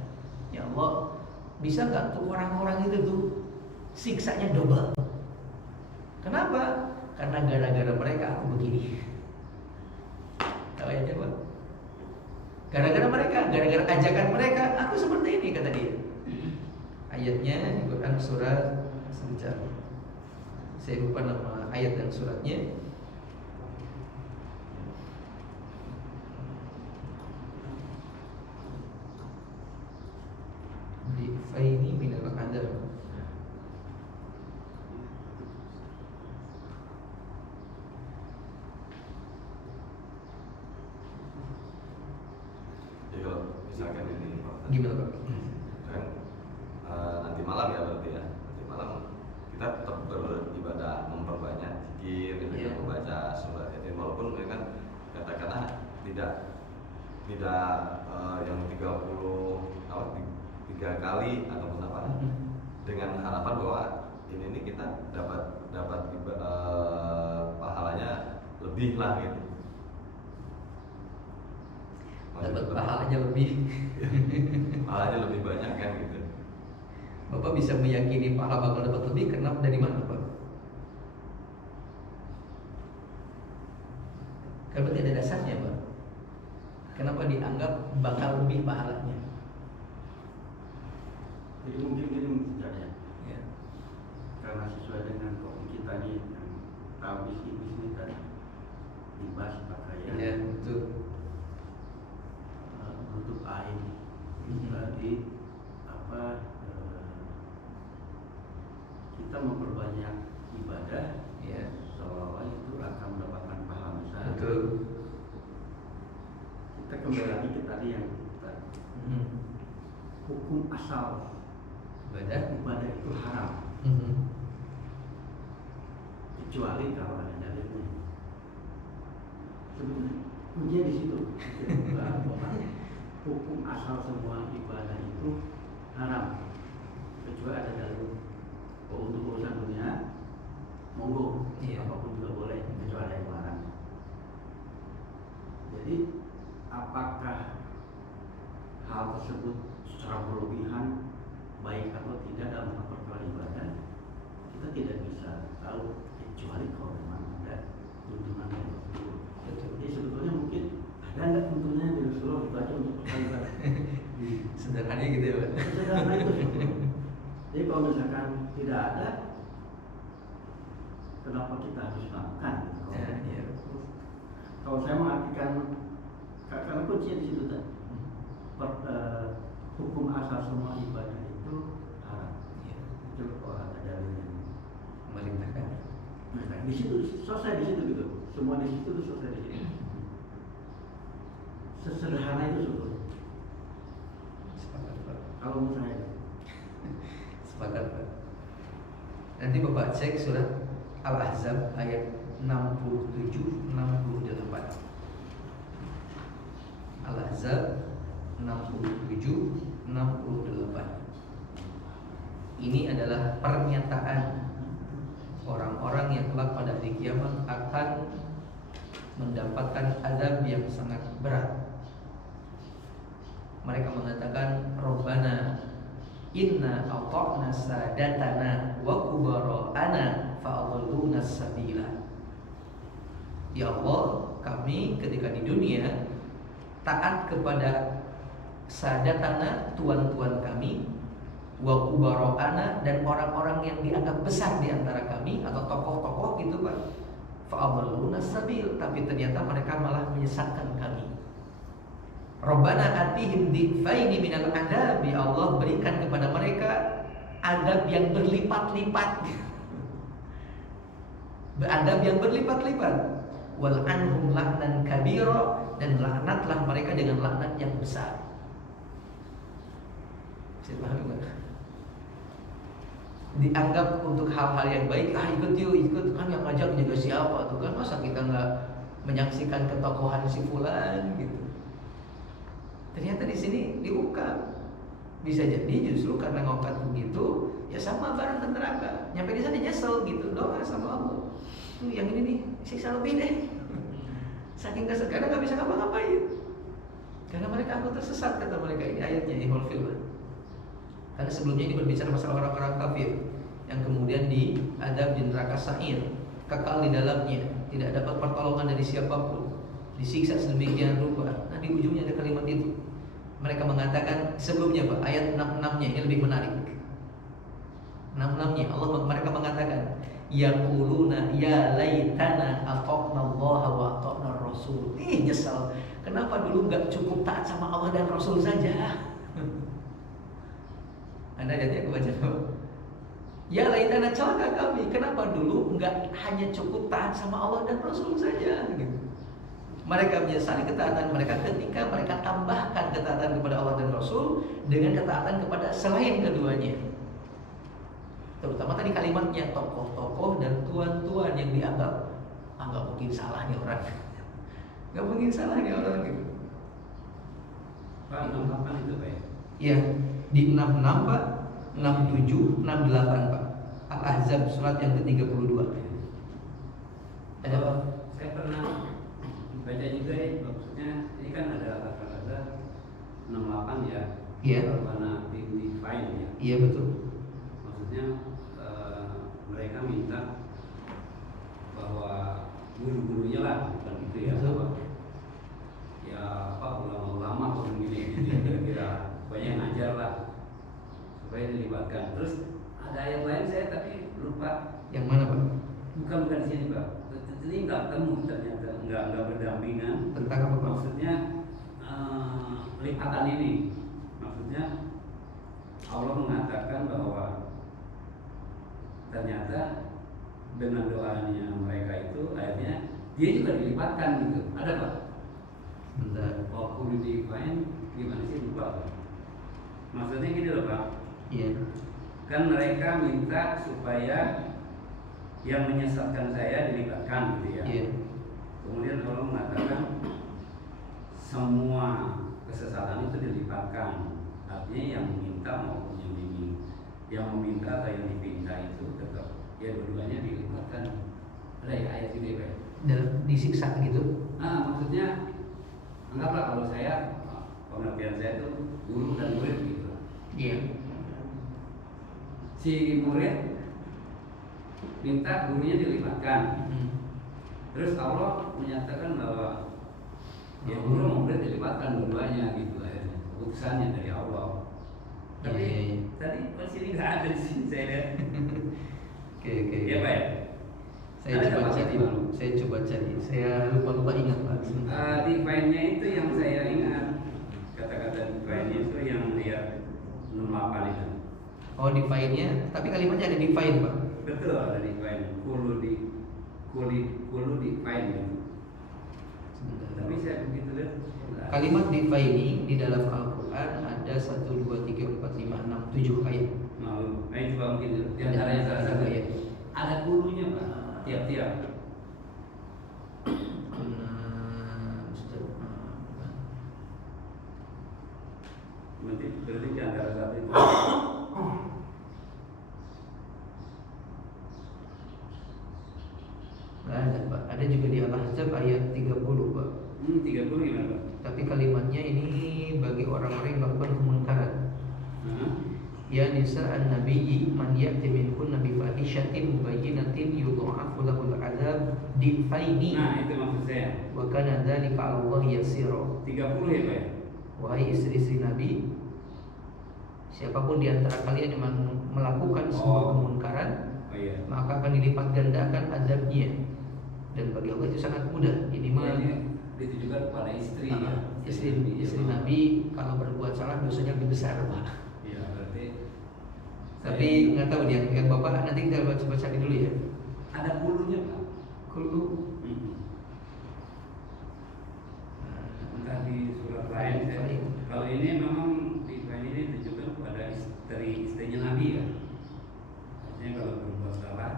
Ya Allah, bisa nggak tuh orang-orang itu tuh siksanya double? Kenapa? Karena gara-gara mereka aku begini. Tahu ya coba? Gara-gara mereka, gara-gara ajakan mereka, aku seperti ini, kata dia. Ayatnya di Quran surat sebentar, saya lupa nama ayat dan suratnya. Pak? Dan nanti malam ya berarti ya. Nanti malam kita tetap beribadah, memperbanyak zikir, Iya. membaca surat Yasin, walaupun mereka katakanlah tidak yang 3 kali ataupun apa, dengan harapan bahwa ini kita dapat pahalanya lebih lah gitu. Dapat pahalanya lebih. Pahalanya lebih banyak kan gitu. Bapak bisa meyakini pahala bakal dapat lebih karena dari mana Pak? Kan berarti ada dasarnya Pak. Kenapa dianggap bakal lebih pahalanya? Jadi mungkin gini sebenarnya, Ya. karena sesuai dengan topik kita nih yang tahu bisnis ini kan libas pakaian Ya betul. menutup aib. Berarti kita memperbanyak ibadah, Ya seolah-olah itu akan mendapatkan pahala besar. betul. Kita kembali lagi ke tadi yang hukum asal ibadah itu haram, kecuali kalau ada dalilnya. Sebenarnya kuncinya di situ. Hukum asal semua ibadah itu haram, kecuali ada dalil. Oh, untuk urusan dunia, monggo, Iya. apapun juga boleh, kecuali ada yang melarang. Jadi, apakah hal tersebut secara berlebihan baik atau tidak dalam perkara ibadah, kita tidak bisa tahu kecuali kalau memang ada tuntunan dari Rasulullah. Betul. Jadi sebetulnya mungkin ada nggak tuntunan dari Rasulullah dibaca untuk perkara ibadah? Sederhananya gitu ya Pak. Sederhana itu sebetulnya. Jadi kalau misalkan tidak ada, kenapa kita harus melakukan? Ya. Kalau saya mengartikan, karena kuncinya di situ tadi. Hukum asal semua ibadah itu haram. Ya. Itu kalau ada dalilnya. Memerintahkan. Nah, di situ selesai di situ gitu. Semua di situ tuh selesai di situ. Sesederhana itu sebetulnya. Sepakat Pak. Kalau menurut saya. Sepakat Pak. Nanti Bapak cek surat Al-Ahzab ayat 67-68. Al-Ahzab 67-68. Ini adalah pernyataan orang-orang yang kelak pada hari kiamat akan mendapatkan azab yang sangat berat. Mereka mengatakan, Rabbana inna ata'na sadatana wa kubara'ana fa'adalluna sabila. Ya Allah, kami ketika di dunia taat kepada sadatana, tuan-tuan kami, wa kubara'ana, dan orang-orang yang dianggap besar di antara kami atau tokoh-tokoh gitu Pak. Fa'adalluna sabil, tapi ternyata mereka malah menyesatkan kami. Rabbana atihim difaini minal adab, ya Allah berikan kepada mereka adab yang berlipat-lipat. Adab yang berlipat-lipat. Wal anhum la'nan kabira, dan laknatlah mereka dengan laknat yang besar. Bisa paham enggak? Dianggap untuk hal-hal yang baik, ikut yuk, ikut, kan yang ngajak juga siapa tuh kan, masa kita nggak menyaksikan ketokohan si fulan gitu. Ternyata di sini diungkap, bisa jadi justru karena ngokat begitu, ya sama barang ke neraka. Nyampe di sana nyesel gitu, doa sama Allah. Yang ini nih siksa lebih deh. Saking kadang nggak bisa ngapa-ngapain. Karena mereka anggota sesat, kata mereka. Ini ayatnya Ihwal Filman. Karena sebelumnya ini berbicara masalah orang-orang kafir yang kemudian diadab di neraka sa'ir, kekal di dalamnya, tidak dapat pertolongan dari siapapun, disiksa sedemikian rupa. Nah di ujungnya ada kalimat itu. Mereka mengatakan sebelumnya Pak, ayat 66-nya ini lebih menarik. 66-nya mereka mengatakan, yaquluna ya laitana ata'na Allah wa ata'na Rasul. Nyesel. Kenapa dulu nggak cukup taat sama Allah dan Rasul saja? Anda ayatnya kebaca. Ya laitana, celaka kami. Kenapa dulu nggak hanya cukup taat sama Allah dan Rasul saja? Gitu. Mereka menyesali ketaatan mereka ketika mereka tambahkan ketaatan kepada Allah dan Rasul dengan ketaatan kepada selain keduanya. Terutama tadi kalimatnya tokoh-tokoh dan tuan-tuan yang dianggap nggak mungkin salah nih orang, nggak mungkin salah nih orang gitu. Pak, 68 itu Pak ya? Iya, di 66 Pak, 67, 68 Pak. Al-Ahzab surat yang ke-32. Ada Pak? Saya pernah baca juga ya, maksudnya ini kan ada kata-kata 68 ya. Iya. Karena define ya. Iya betul. Maksudnya mereka minta bahwa guru-gurunya lah, bukan gitu ya. Betul. Apa, ya apa ulama-ulama atau begini kira-kira banyak ngajar lah supaya dilibatkan. Terus ada ayat lain saya tapi lupa. Yang mana Pak? Bukan di sini Pak. Ini nggak ketemu ternyata, nggak berdampingan. Tentang apa Pak? Maksudnya lipatan ini, maksudnya Allah mengatakan bahwa ternyata dengan doanya mereka itu akhirnya dia juga dilipatkan gitu. Ada Pak? Bentar. Waktu define gimana sih lupa Pak? Maksudnya gini loh Pak. Iya. Kan mereka minta supaya yang menyesatkan saya dilibatkan gitu ya. Iya. Kemudian Allah mengatakan semua kesesatan itu dilibatkan. Artinya yang meminta maupun yang meminta atau yang dipinta itu tetap ya dua-duanya dilibatkan. Ada ya ayat itu ya Pak? Dalam disiksa gitu. Maksudnya anggaplah kalau saya pengertian saya itu guru dan murid gitu. Iya. Si murid minta gurunya dilibatkan. Terus Allah menyatakan bahwa ya guru dan murid dilibatkan dua-duanya gitu akhirnya. Keputusannya dari Allah. Tapi Iya. tadi pas ini nggak ada di sini saya lihat. Oke. Iya Pak ya? Saya Ada coba nggak cari Pak? dulu. Saya coba cari. Saya lupa ingat Pak. Define-nya itu yang saya ingat. Kata-kata define-nya itu yang lihat 68 itu. Oh define-nya, tapi kalimatnya ada define Pak. Betul ada define. Kulu define gitu. Sebentar. Tapi saya begitu lihat. Kalimat define di dalam Al-Quran ada 1, 2, 3, 4, 5, 6, 7 ayat. Malu. Nah itu Pak mungkin di antaranya salah satu ayat. ada kulunya Pak. Tiap-tiap. Berarti di antara satu itu. Nggak ada Pak. Ada juga di Al-Ahzab ayat 30 Pak. 30 gimana Pak? Tapi kalimatnya ini bagi orang-orang yang melakukan kemunkaran. Ya nisa an-nabiyyi man ya'ti minkunna bi fahishatin mubayyinatin yudha'afu lahul 'adzab difaini. Nah itu maksud saya. Wa kana dzalika 'ala Allah yasira. 30 ya Pak ya? Wahai istri-istri Nabi, siapapun di antara kalian yang melakukan sebuah kemunkaran, Oh iya. maka akan dilipat gandakan azabnya. Dan bagi Allah itu sangat mudah. Ini mah Ini ditujukan kepada istri ya. istri Nabi kalau berbuat salah dosanya lebih besar Pak. Iya berarti. Tapi nggak tahu dia, yang Bapak nanti kita coba cari dulu ya. Ada kulunya Pak. Kulu. Entah di surat lain saya. Kalau ini memang define ini ditujukan kepada istrinya Nabi ya. Artinya kalau berbuat salah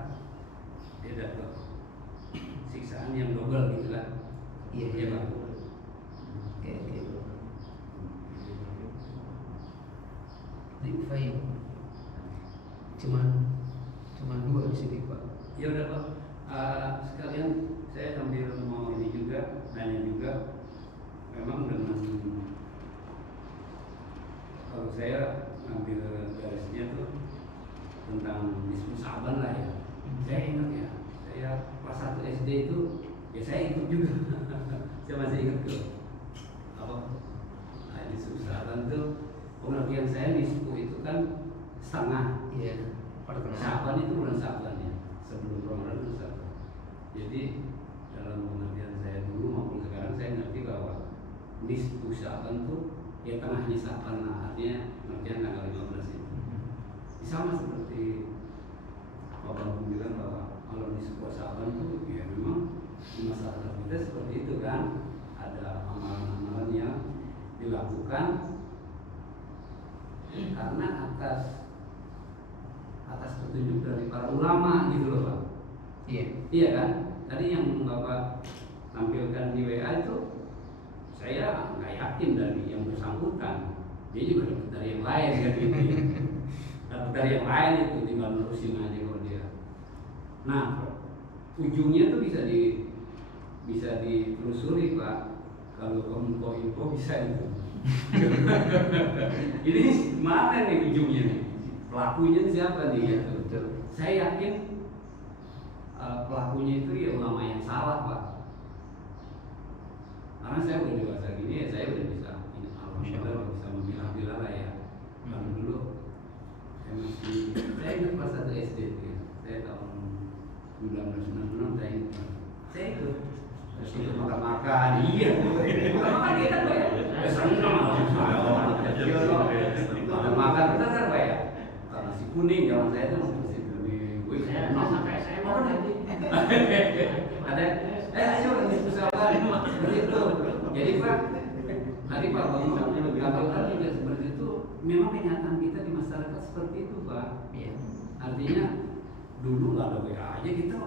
dia dapat siksaan yang double gitu kan. Iya Iya Pak. Oke. Define. Cuman dua di sini Pak. Ya udah Pak. Sekalian saya sambil mau ini juga nanya juga. Memang dengan kalau saya ngambil garisnya tuh tentang diskusi Sa'ban lah ya. Saya ingat ya, saya kelas 1 SD itu ya saya ikut juga. Saya masih ingat tuh apa? Nah, diskusi Sa'ban tuh pengertian saya nisfu itu kan setengah. Iya. Pertengahan. Sa'ban itu bulan Sa'ban ya, sebelum Ramadan itu Sa'ban. Jadi dalam pengertian saya dulu maupun sekarang saya ngerti bahwa nisfu Sa'ban tuh ya tengahnya Sa'ban, nah, artinya pengertian tanggal 15 itu. Sama seperti Bapak bilang bahwa kalau nisfu Sa'ban tuh ya memang di masyarakat kita seperti itu kan. karena atas petunjuk dari para ulama gitu loh Pak. Iya. Iya kan? Tadi yang Bapak tampilkan di WA itu saya nggak yakin dari yang bersangkutan. Dia juga dapat dari yang lain kan gitu ya. Dapat dari yang lain itu tinggal nerusin aja kalau dia. Nah, ujungnya tuh bisa ditelusuri Pak. Kalau info bisa itu. Ini mana nih ujungnya nih? Pelakunya siapa nih? Iya, Gitu. betul. Saya yakin pelakunya itu ya ulama yang salah Pak. Karena saya udah dewasa gini ya, saya udah bisa alhamdulillah bisa memilah-milah lah ya. Kalau dulu saya ingat pas 1 SD itu ya. Saya tahun 1996 saya ikut terus itu makan-makan, iya makan-makan dia kan Pak ya, senang makan-makan kita kan Pak ya, makan nasi kuning zaman saya itu nasi kuning, Saya sampai saya mau lagi. ada ayo diskusikan seperti itu. Jadi Pak, tadi Pak bangun katakan juga seperti itu. Memang kenyataan kita di masyarakat seperti itu Pak. Iya. Artinya dulu nggak ada WA aja kita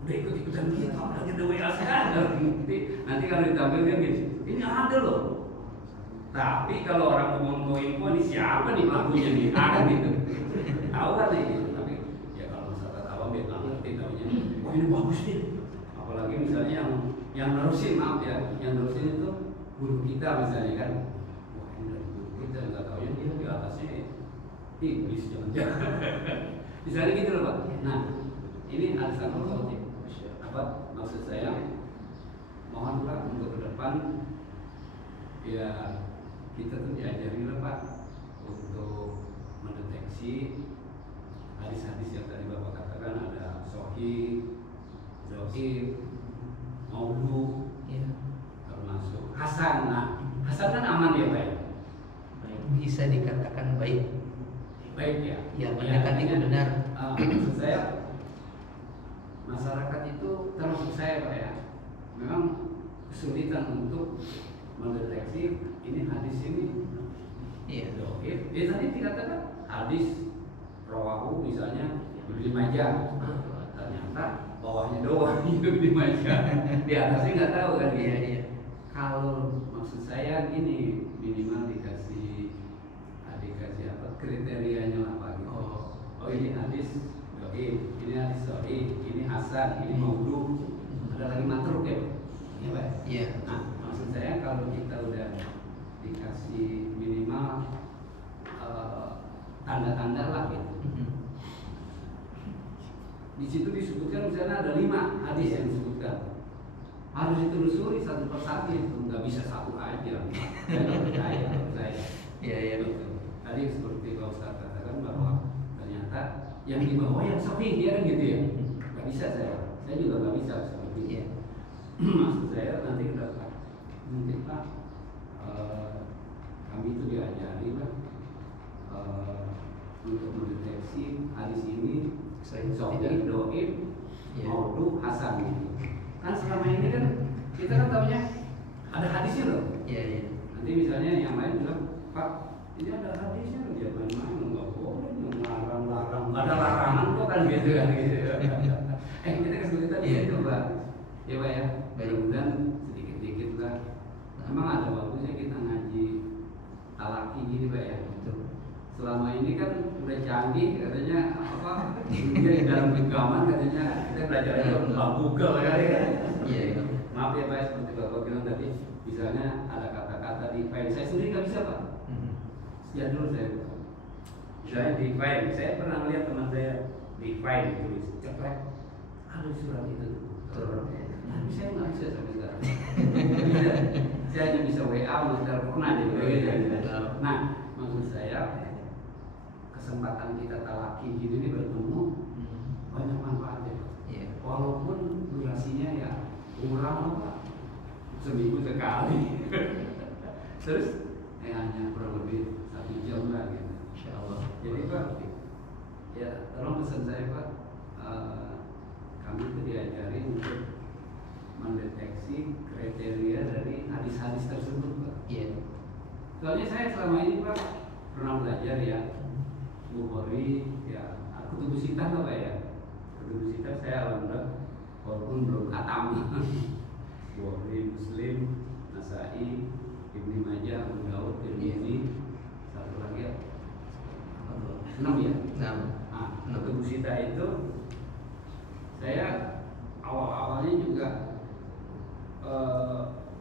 udah ikut-ikutan kita, lagi ada WA sekarang. Nanti kalau ditampilkan gitu, ini ada loh. Tapi kalau orang ngomong info ini siapa nih pelakunya nih? Ada gitu. Tahu kan nih gitu. Tapi ya kalau masyarakat awam dia nggak ngerti tahunya. Wah ini bagus nih. Apalagi misalnya yang nerusin maaf ya, yang nerusin itu guru kita misalnya kan. Wah ini dari guru kita nggak tahunya dia di atasnya iblis jangan-jangan. Misalnya gitu loh Pak. Nah ini ada satu tip. Apa maksud saya? Mohon Pak untuk ke depan ya kita tuh diajari lah Pak untuk mendeteksi hadis-hadis yang tadi Bapak katakan ada sahih, dhaif, maudhu, Iya. termasuk hasan. Nah, hasan kan aman ya Pak ya? Bisa dikatakan baik. Baik ya. Ya, mendekati benar. Maksud saya masyarakat itu termasuk saya Pak ya, memang kesulitan untuk mendeteksi ini hadis ini Iya. dhaif. Tadi dikatakan hadis rawahu misalnya Ibnu Majah, ternyata bawahnya doang Ibnu Majah, di atasnya nggak tahu kan Iya, gitu. iya. Kalau maksud saya gini, minimal dikasih apa kriterianya lah Pak gitu. Oh ini hadis dhaif, ini hadis sahih, ini hasan, ini maudhu, ada lagi matruk ya Pak? Iya Pak. Iya. Nah, maksud saya kalau kita udah dikasih minimal tanda-tanda lah gitu. Di situ disebutkan misalnya ada 5 hadis yang disebutkan. Harus ditelusuri satu persatu itu, nggak bisa satu aja. Saya nggak percaya kalau saya. Iya, iya. Gitu. Tadi seperti Pak Ustaz katakan bahwa ternyata yang di bawah yang sahih ya kan gitu ya. Nggak bisa saya juga nggak bisa seperti itu. Iya. Maksud saya nanti ke depan mungkin Pak kami itu diajari Pak untuk mendeteksi hadis ini sahih, dhaif, Iya. maudhu, hasan gitu. Kan selama ini kan kita kan tahunya ada hadisnya loh. Iya, iya. Nanti misalnya yang lain bilang Pak ini ada hadisnya loh, dia main-main nggak boleh, larang-larang, nggak ada larangan kok kan gitu kan gitu. Kita kesulitan Iya. itu Pak. Ya Pak ya, Baik. mudah-mudahan sedikit-sedikit lah. Memang ada bagusnya kita ngaji talaki gini Pak ya. Betul. Selama ini kan udah canggih katanya apa? Dunia di dalam genggaman katanya kita belajar dari Google ya. Iya, iya. Maaf ya Pak, seperti Bapak bilang tadi, misalnya ada kata-kata di file saya sendiri nggak bisa Pak. Sejak dulu saya, misalnya di file, saya pernah melihat teman saya di file tulis ceklek, ada di surat itu. Betul. Tapi saya nggak bisa sampai sekarang. Bisa. Saya hanya bisa WA, mau telepon aja gitu. Nah, maksud saya kesempatan kita talaki gini ini bertemu banyak manfaatnya. Iya. Walaupun durasinya ya kurang apa, seminggu sekali. Terus hanya kurang lebih 1 jam lah gitu. Insyaallah. Jadi Pak, ya tolong pesan saya Pak, kami itu diajari untuk mendeteksi kriteria dari hadis-hadis tersebut Pak. Iya. Soalnya saya selama ini Pak pernah belajar ya Bukhari ya, Kutubus Sittah apa ya? Kutubus Sittah saya alhamdulillah walaupun belum khatam. Bukhari, Muslim, Nasai, Ibnu Majah, Abu Daud, Tirmidzi, satu lagi ya. 6 ya? 6. Nah, Kutubus Sittah itu saya awal-awalnya juga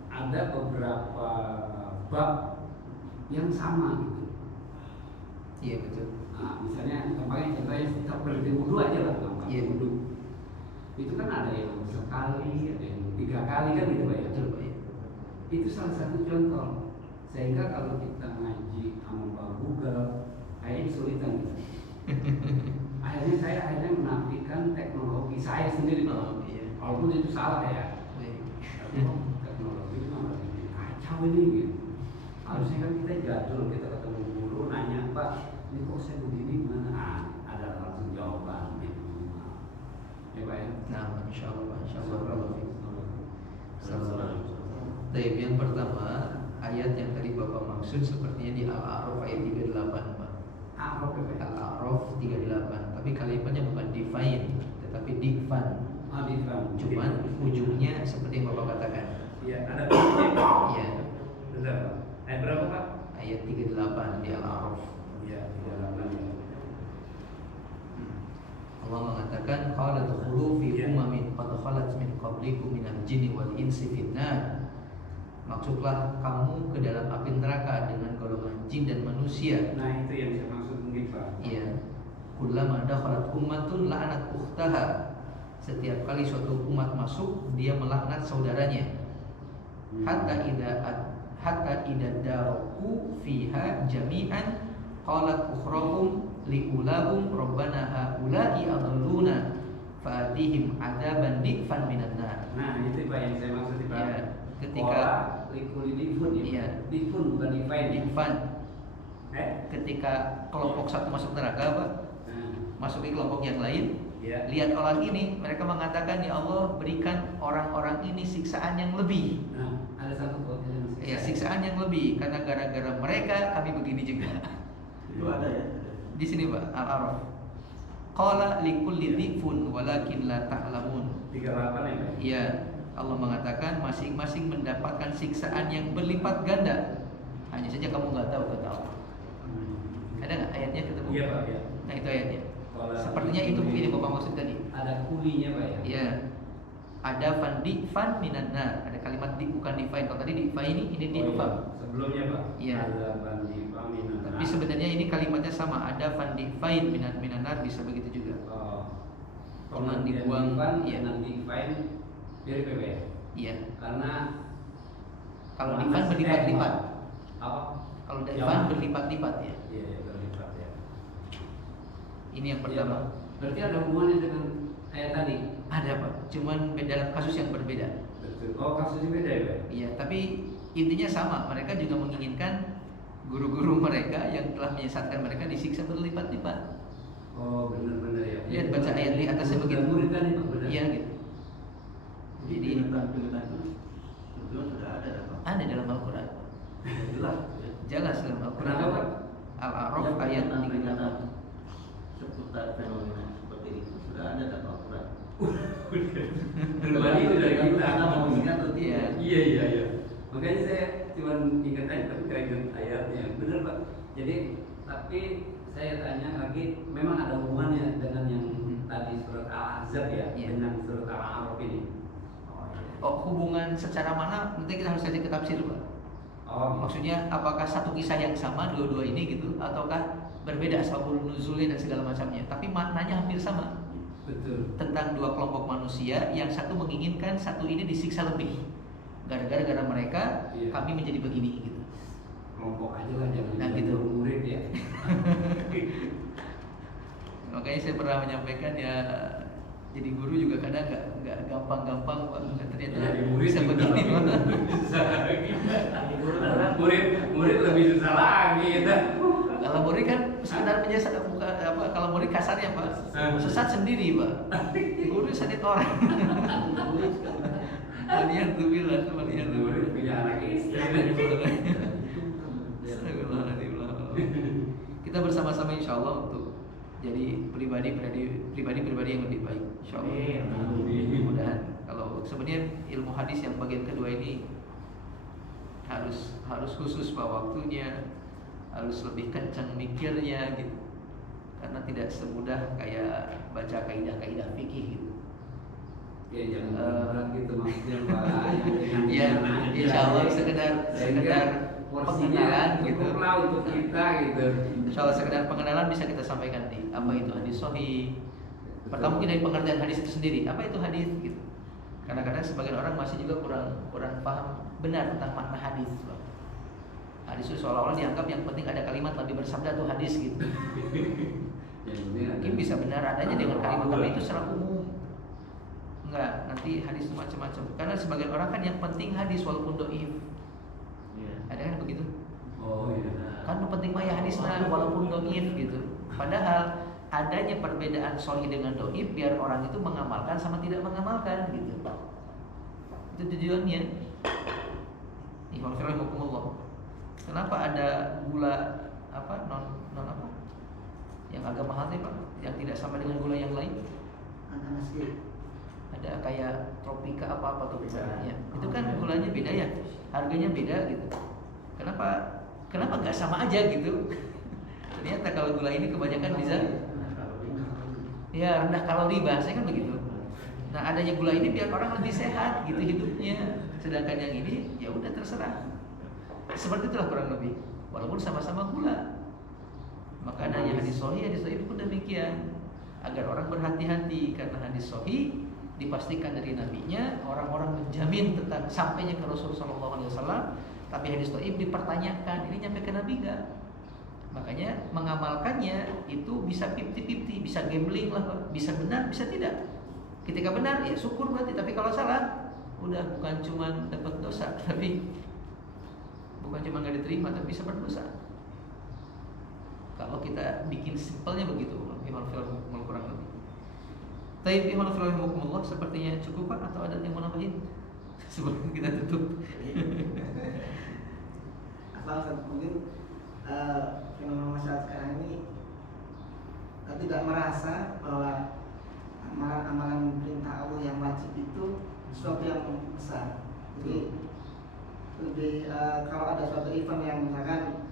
ada beberapa bab yang sama gitu. Iya betul. Nah, misalnya contohnya kita berhenti wudhu aja lah, gampang. Iya. Wudhu itu kan ada yang sekali, ada yang 3 kali kan gitu Pak ya. Betul Pak ya. Itu salah satu contoh. Sehingga kalau kita ngaji sama Pak Google, kayaknya kesulitan gitu. Akhirnya menafikan teknologi saya sendiri. Oh, iya. Walaupun itu salah ya. Baik. Tapi teknologi itu malah bikin kacau ini gitu. Harusnya kan kita jadul, kita ketemu guru nanya, Pak, ini kok saya begini gimana? Ada langsung jawaban gitu. Ya Pak ya. Nah, insyaallah, insyaallah. Assalamualaikum. Baik, yang pertama ayat yang tadi Bapak maksud sepertinya di Al-A'raf ayat 38 Pak. A'raf ya Pak. Al-A'raf 38. Tapi kalimatnya bukan define, tetapi difan. Difan. Cuman ujungnya seperti yang Bapak katakan. Iya, ada titiknya. Iya. Benar Pak. Ayat berapa Pak? Ayat 38 di Al-A'raf. Iya, 38 ya. Allah mengatakan qala dukhulu fi Iya. umamin qad khalat min qablikum minal jinni wal insi finnar. Masuklah kamu ke dalam api neraka dengan golongan jin dan manusia. Nah, itu yang saya maksud mungkin Pak. Iya. Kullama dakhalat ummatun la'anat ukhtaha. Setiap kali suatu umat masuk, dia melaknat saudaranya. Hatta idza daraku fiha jami'an qalat ukhrahum liulahum rabbana haula'i adalluna fa'atihim adzaban difan minan nar. Nah, itu Pak yang saya maksud Pak. Ya, ketika likuli difun ya. Iya. Difun bukan define. difan, ketika kelompok satu masuk neraka Pak, Nah, masuk ke kelompok yang lain, ya. lihat orang ini, mereka mengatakan ya Allah berikan orang-orang ini siksaan yang lebih. Nah, ada satu quote yang Ya, siksaan yang lebih karena gara-gara mereka kami begini juga. Itu ada ya. Di sini Pak, Al-A'raf. Qala likulli dhifun walakin la ta'lamun. 38 ya Pak. Iya, Allah mengatakan masing-masing mendapatkan siksaan yang berlipat ganda. Hanya saja kamu nggak tahu kata Allah. Ada nggak ayatnya ketemu? Iya Pak ya. Nah itu ayatnya. Qala Sepertinya itu mungkin yang Bapak maksud tadi. ada kulinya Pak ya. Iya. Ada fan minan nar. Ada kalimat di bukan define. Kalau tadi define ini difam. Sebelumnya Pak. Iya. Ada bandi paminan. Tapi sebenarnya ini kalimatnya sama. Ada fan define minan nar bisa begitu juga. Cuman dibuang. Iya. Nanti define dari PP ya. Iya. Karena Kalau define berlipat-lipat. Apa? Kalau Ya. define berlipat-lipat ya. Iya, ya, berlipat ya. Ini yang Iya, pertama. Pak. Berarti ada hubungannya dengan ayat tadi. Ada Pak. Cuman dalam kasus yang berbeda. Betul. Oh, kasusnya beda ya Pak. Iya. Tapi intinya sama. Mereka juga menginginkan guru-guru mereka yang telah menyesatkan mereka disiksa berlipat-lipat. Oh, benar-benar ya. Lihat baca ayat di atasnya begitu. Murid kan Pak, benar. Iya gitu. Jadi pilihan itu sebetulnya sudah ada Pak. ada dalam Al-Quran. Jelas. Ya. Jelas dalam Al-Quran. Kenapa, Pak? Al-A'raf Yang ayat tentang 38. peringatan seputar fenomena seperti itu sudah ada dalam Al-Quran. Berbalik itu dari kita. Kita mau ingat atau Iya. tidak? Iya. Makanya saya cuma ingat aja tapi nggak ingat ayatnya. Benar Pak. Jadi tapi saya tanya lagi, memang ada hubungannya dengan yang tadi surat Al-Ahzab ya, Iya. dengan surat Al-A'raf ini. Oh iya. Oh, hubungan secara mana? Nanti kita harus cari ke tafsir, Pak. Oh, gitu. Maksudnya apakah satu kisah yang sama dua-dua ini gitu ataukah berbeda asbabul nuzulnya dan segala macamnya? Tapi maknanya hampir sama. Betul. Tentang dua kelompok manusia yang satu menginginkan satu ini disiksa lebih. Gara-gara mereka Iya. kami menjadi begini gitu. Kelompok aja lah, jangan Nah, jadi gitu. murid ya. Makanya saya pernah menyampaikan ya, jadi guru juga kadang nggak gampang-gampang Pak. Ternyata Jadi murid bisa juga begini Pak. lebih susah lagi. Murid lebih susah lagi gitu. Kalau murid kan sekedar menyesat, apa? Kalau murid kasarnya Pak, sesat sendiri Pak. Guru sakit orang. Malian tuh bilang, malian tuh. Murid punya anak istri. Astagfirullahaladzim. kita bersama-sama insya Allah untuk jadi pribadi yang lebih baik insya Allah. Mudah-mudahan. Kalau sebenarnya ilmu hadis yang bagian kedua ini harus khusus Pak waktunya, harus lebih kencang mikirnya gitu. Karena tidak semudah kayak baca kaidah-kaidah fikih gitu. Ya jangan berat gitu maksudnya Pak. Ya insya Allah sekedar pengenalan gitu. Cukuplah untuk kita gitu. Insya Allah sekedar pengenalan bisa kita sampaikan nih. Apa itu hadis sahih? Pertama mungkin dari pengertian hadis itu sendiri. Apa itu hadis gitu? Karena kadang sebagian orang masih juga kurang paham benar tentang makna hadis. Hadis itu seolah-olah dianggap yang penting ada kalimat Nabi bersabda itu hadis gitu. Mungkin bisa benar adanya dengan kalimat tapi itu secara umum. Enggak, nanti hadis itu macam-macam. Karena sebagian orang kan yang penting hadis walaupun dhaif. Ada kan begitu? Oh iya. Kan penting mah ya hadisnya walaupun dhaif gitu. Padahal adanya perbedaan sahih dengan dhaif biar orang itu mengamalkan sama tidak mengamalkan gitu. Itu tujuannya. Alhamdulillah. Kenapa ada gula non apa? Yang agak mahal nih Pak, yang tidak sama dengan gula yang lain? Ada kayak Tropika apa tuh misalnya. Itu kan gulanya beda ya, harganya beda gitu. Kenapa nggak sama aja gitu? Ternyata kalau gula ini kebanyakan bisa ya rendah kalori bahasanya kan begitu. Nah adanya gula ini biar orang lebih sehat gitu hidupnya. Sedangkan yang ini ya udah terserah. Seperti itulah kurang lebih. Walaupun sama-sama gula. Maka adanya hadis sahih pun demikian. Agar orang berhati-hati karena hadis sahih dipastikan dari nabinya, orang-orang menjamin tentang sampainya ke Rasulullah SAW. Tapi hadis dhaif dipertanyakan, ini nyampe ke Nabi enggak? Makanya mengamalkannya itu bisa 50-50, bisa gambling lah Pak. Bisa benar, bisa tidak. Ketika benar ya syukur berarti, tapi kalau salah udah bukan cuma dapat dosa, tapi bukan cuma nggak diterima, tapi bisa berdosa. Kalau kita bikin simpelnya begitu, Imam Film kurang lebih. Tapi Imam Film sepertinya cukup Pak atau ada yang mau nambahin sebelum kita tutup? Asal mungkin fenomena masyarakat sekarang ini tidak merasa bahwa amalan-amalan perintah Allah yang wajib itu sesuatu yang besar. Jadi lebih kalau ada suatu event yang misalkan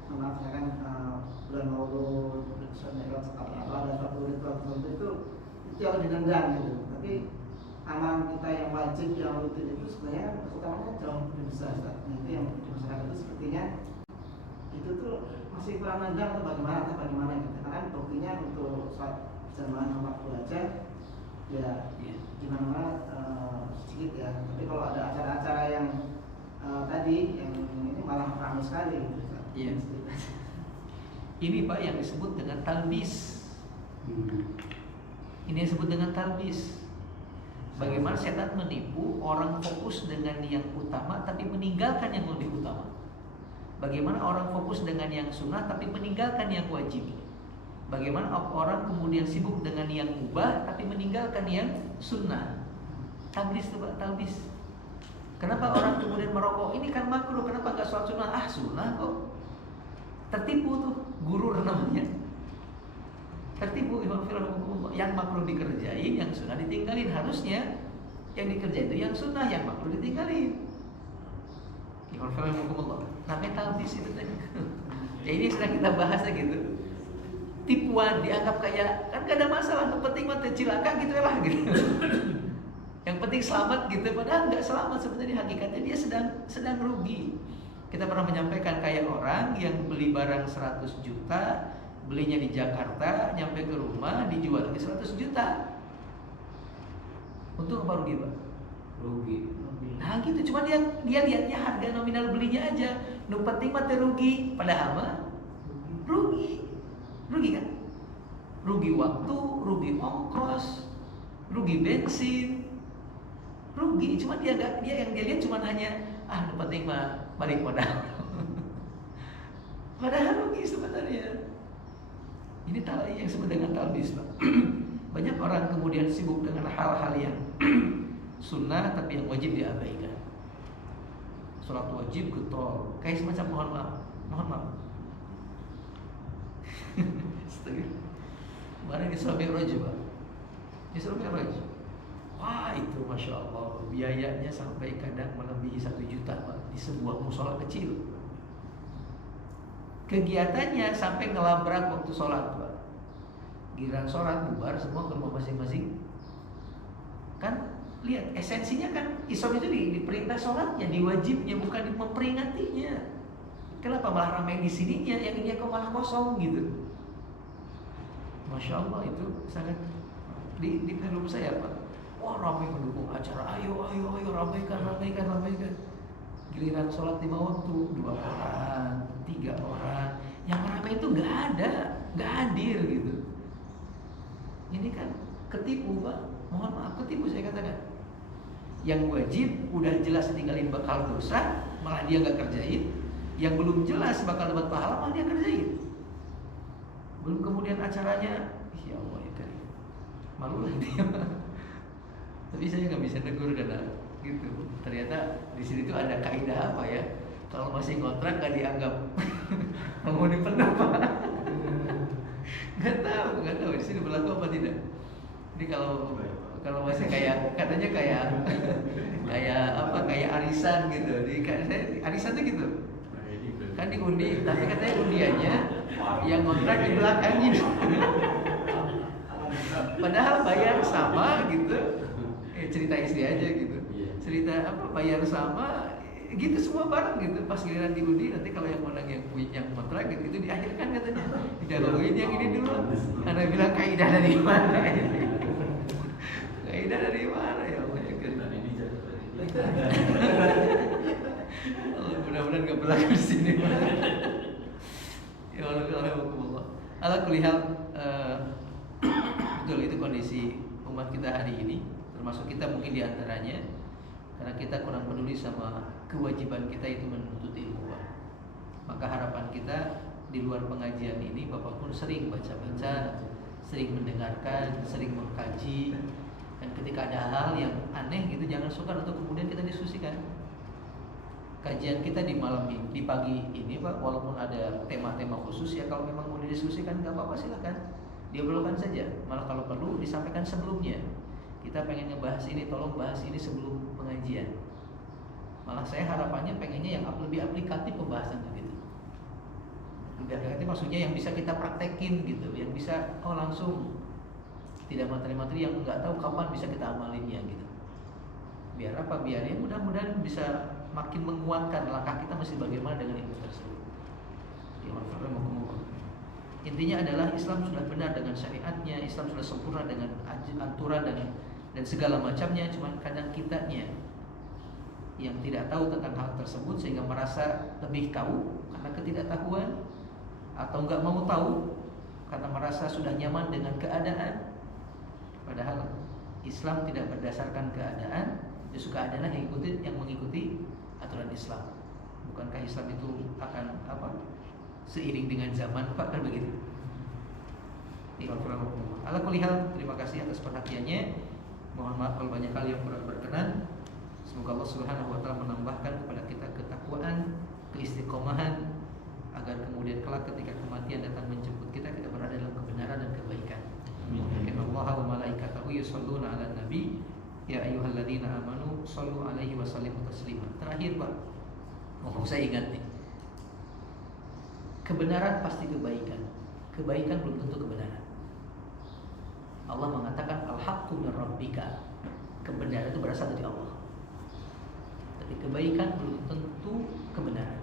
bulan Maulud, atau ada suatu ritual tertentu itu yang didendam gitu. Tapi amalan kita yang wajib yang rutin itu sebenarnya utamanya jauh lebih besar. Nah, itu yang di masyarakat itu sepertinya itu tuh masih kurang nendang atau bagaimana gitu. Karena buktinya untuk sholat berjamaah waktu aja ya gimana sedikit ya. Tapi kalau ada acara-acara yang tadi yang ini malah ramai sekali gitu. Iya. Ini Pak yang disebut dengan talbis. Ini yang disebut dengan talbis. Bagaimana setan menipu orang fokus dengan yang utama tapi meninggalkan yang lebih utama. Bagaimana orang fokus dengan yang sunnah tapi meninggalkan yang wajib. Bagaimana orang kemudian sibuk dengan yang mubah tapi meninggalkan yang sunnah. Talbis itu Pak, talbis. Kenapa orang kemudian merokok? Ini kan makruh, kenapa nggak sholat sunnah? Sunnah kok. Tertipu tuh, gurur namanya. Tertipu yang makruh dikerjain, yang sunnah ditinggalin. Harusnya yang dikerjain itu yang sunnah, yang makruh ditinggalin. Namanya talbis itu tadi. Ya ini sedang kita bahas gitu. Tipuan dianggap kayak kan gak ada masalah, yang penting mati cilaka gitu lah gitu. Yang penting selamat gitu, padahal nggak selamat sebenarnya hakikatnya dia sedang rugi. Kita pernah menyampaikan kayak orang yang beli barang 100 juta, belinya di Jakarta, nyampe ke rumah dijual lagi 100 juta. Untuk apa rugi Pak? Rugi. Nah gitu, cuma dia lihatnya harga nominal belinya aja. Nu penting mati rugi, padahal mah rugi kan? Rugi waktu, rugi ongkos, rugi bensin, rugi. Cuma dia yang dia lihat cuma hanya nu penting mah balik modal. Padahal rugi sebenarnya. Ini yang disebut dengan talbis Pak. Banyak orang kemudian sibuk dengan hal-hal yang sunnah tapi yang wajib diabaikan. Sholat wajib getol, kayak semacam mohon maaf. Kemarin Isra Mi'raj Pak. Isra Mi'raj. Wah itu Masya Allah, biayanya sampai kadang melebihi 1 juta Pak, di sebuah musola kecil. Kegiatannya sampai ngelabrak waktu sholat Pak. Giliran sholat bubar semua ke rumah masing-masing. Kan lihat esensinya kan Islam itu diperintah sholatnya, diwajibnya, bukan memperingatinya. Kenapa malah ramai di sininya, yang ini kok malah kosong gitu. Masya Allah itu sangat di film saya Pak. Wah ramai mendukung acara, ayo ramaikan. Giliran sholat 5 waktu 2 orang, 3 orang, yang ramai itu nggak hadir gitu. Ini kan ketipu Pak, mohon maaf ketipu saya katakan. Yang wajib udah jelas tinggalin bakal dosa, malah dia nggak kerjain. Yang belum jelas bakal dapat pahala, malah dia kerjain. Belum kemudian acaranya, ya Allah ya Karim, malu lah dia. Tapi saya nggak bisa negur karena gitu. Ternyata di sini tuh ada kaidah apa ya? Kalau masih ngontrak nggak dianggap penghuni penuh Pak. Nggak tahu di sini berlaku apa tidak. Ini kalau masih kayak katanya kayak arisan gitu. Arisan tuh gitu. Kan diundi, tapi katanya undiannya yang ngontrak di belakang gitu. Padahal bayar sama gitu. Cerita istri aja gitu. Cerita bayar sama gitu semua bareng gitu. Pas giliran diundi nanti kalau yang menang yang kontrak gitu itu diakhirkan katanya. Didahuluin yang ini dulu. Karena bilang kaidah dari mana ini? Kaidah dari mana ya Allah ya kan. Mudah-mudahan gak berlaku di sini. Ya Allah. Ala kulli hal, betul itu kondisi umat kita hari ini, termasuk kita mungkin diantaranya, karena kita kurang peduli sama kewajiban kita itu menuntut ilmu. Maka harapan kita di luar pengajian ini, Bapak pun sering baca-baca, sering mendengarkan, sering mengkaji, dan ketika ada hal yang aneh gitu jangan sukar untuk kemudian kita diskusikan. Kajian kita di malam ini, di pagi ini Pak, walaupun ada tema-tema khusus ya, kalau memang mau didiskusikan nggak apa-apa silakan, diobrolkan saja. Malah kalau perlu disampaikan sebelumnya. Kita pengen ngebahas ini, tolong bahas ini sebelum pengajian. Malah saya harapannya pengennya yang lebih aplikatif pembahasan begitu. Lebih aplikatif maksudnya yang bisa kita praktekin gitu, yang bisa langsung, tidak materi-materi yang nggak tahu kapan bisa kita amalinnya gitu. Biar apa? Biar ya mudah-mudahan bisa makin menguatkan langkah kita mesti bagaimana dengan ilmu tersebut. Intinya adalah Islam sudah benar dengan syariatnya, Islam sudah sempurna dengan aturan dan segala macamnya. Cuman kadang kitanya yang tidak tahu tentang hal tersebut sehingga merasa lebih tahu karena ketidaktahuan, atau nggak mau tahu karena merasa sudah nyaman dengan keadaan. Padahal Islam tidak berdasarkan keadaan, justru keadaanlah yang mengikuti aturan Islam. Bukankah Islam itu akan seiring dengan zaman Pak, kan begitu. Ala kulli hal, terima kasih atas perhatiannya. Mohon maaf kalau banyak hal yang kurang berkenan. Semoga Allah Subhanahu wa taala menambahkan kepada kita ketakwaan, keistiqomahan, agar kemudian kelak ketika kematian datang menjemput kita berada dalam kebenaran dan kebaikan. Inna Allaha wa malaikatahu yusholluna 'alan nabi ya ayyuhalladzina amanu shallu 'alaihi wa sallimu taslima. Terakhir Pak, saya ingat nih. Kebenaran pasti kebaikan. Kebaikan belum tentu kebenaran. Allah mengatakan al-haqqu min rabbika. Kebenaran itu berasal dari Allah. Tapi kebaikan belum tentu kebenaran.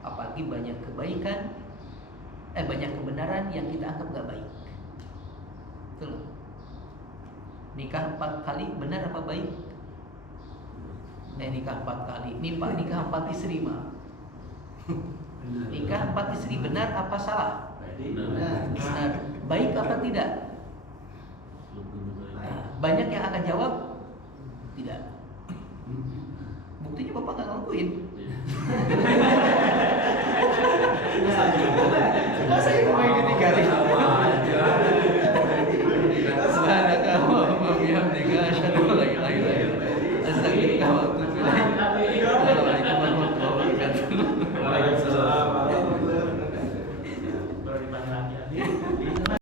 Apalagi banyak kebaikan, banyak kebenaran yang kita anggap gak baik. Betul. Nikah 4 kali benar apa baik? Nikah 4 kali. Nikah 4 istri mah. Nikah 4 istri benar apa salah? Benar. Baik apa tidak? Banyak yang akan jawab tidak. Buktinya Bapak nggak ngelakuin.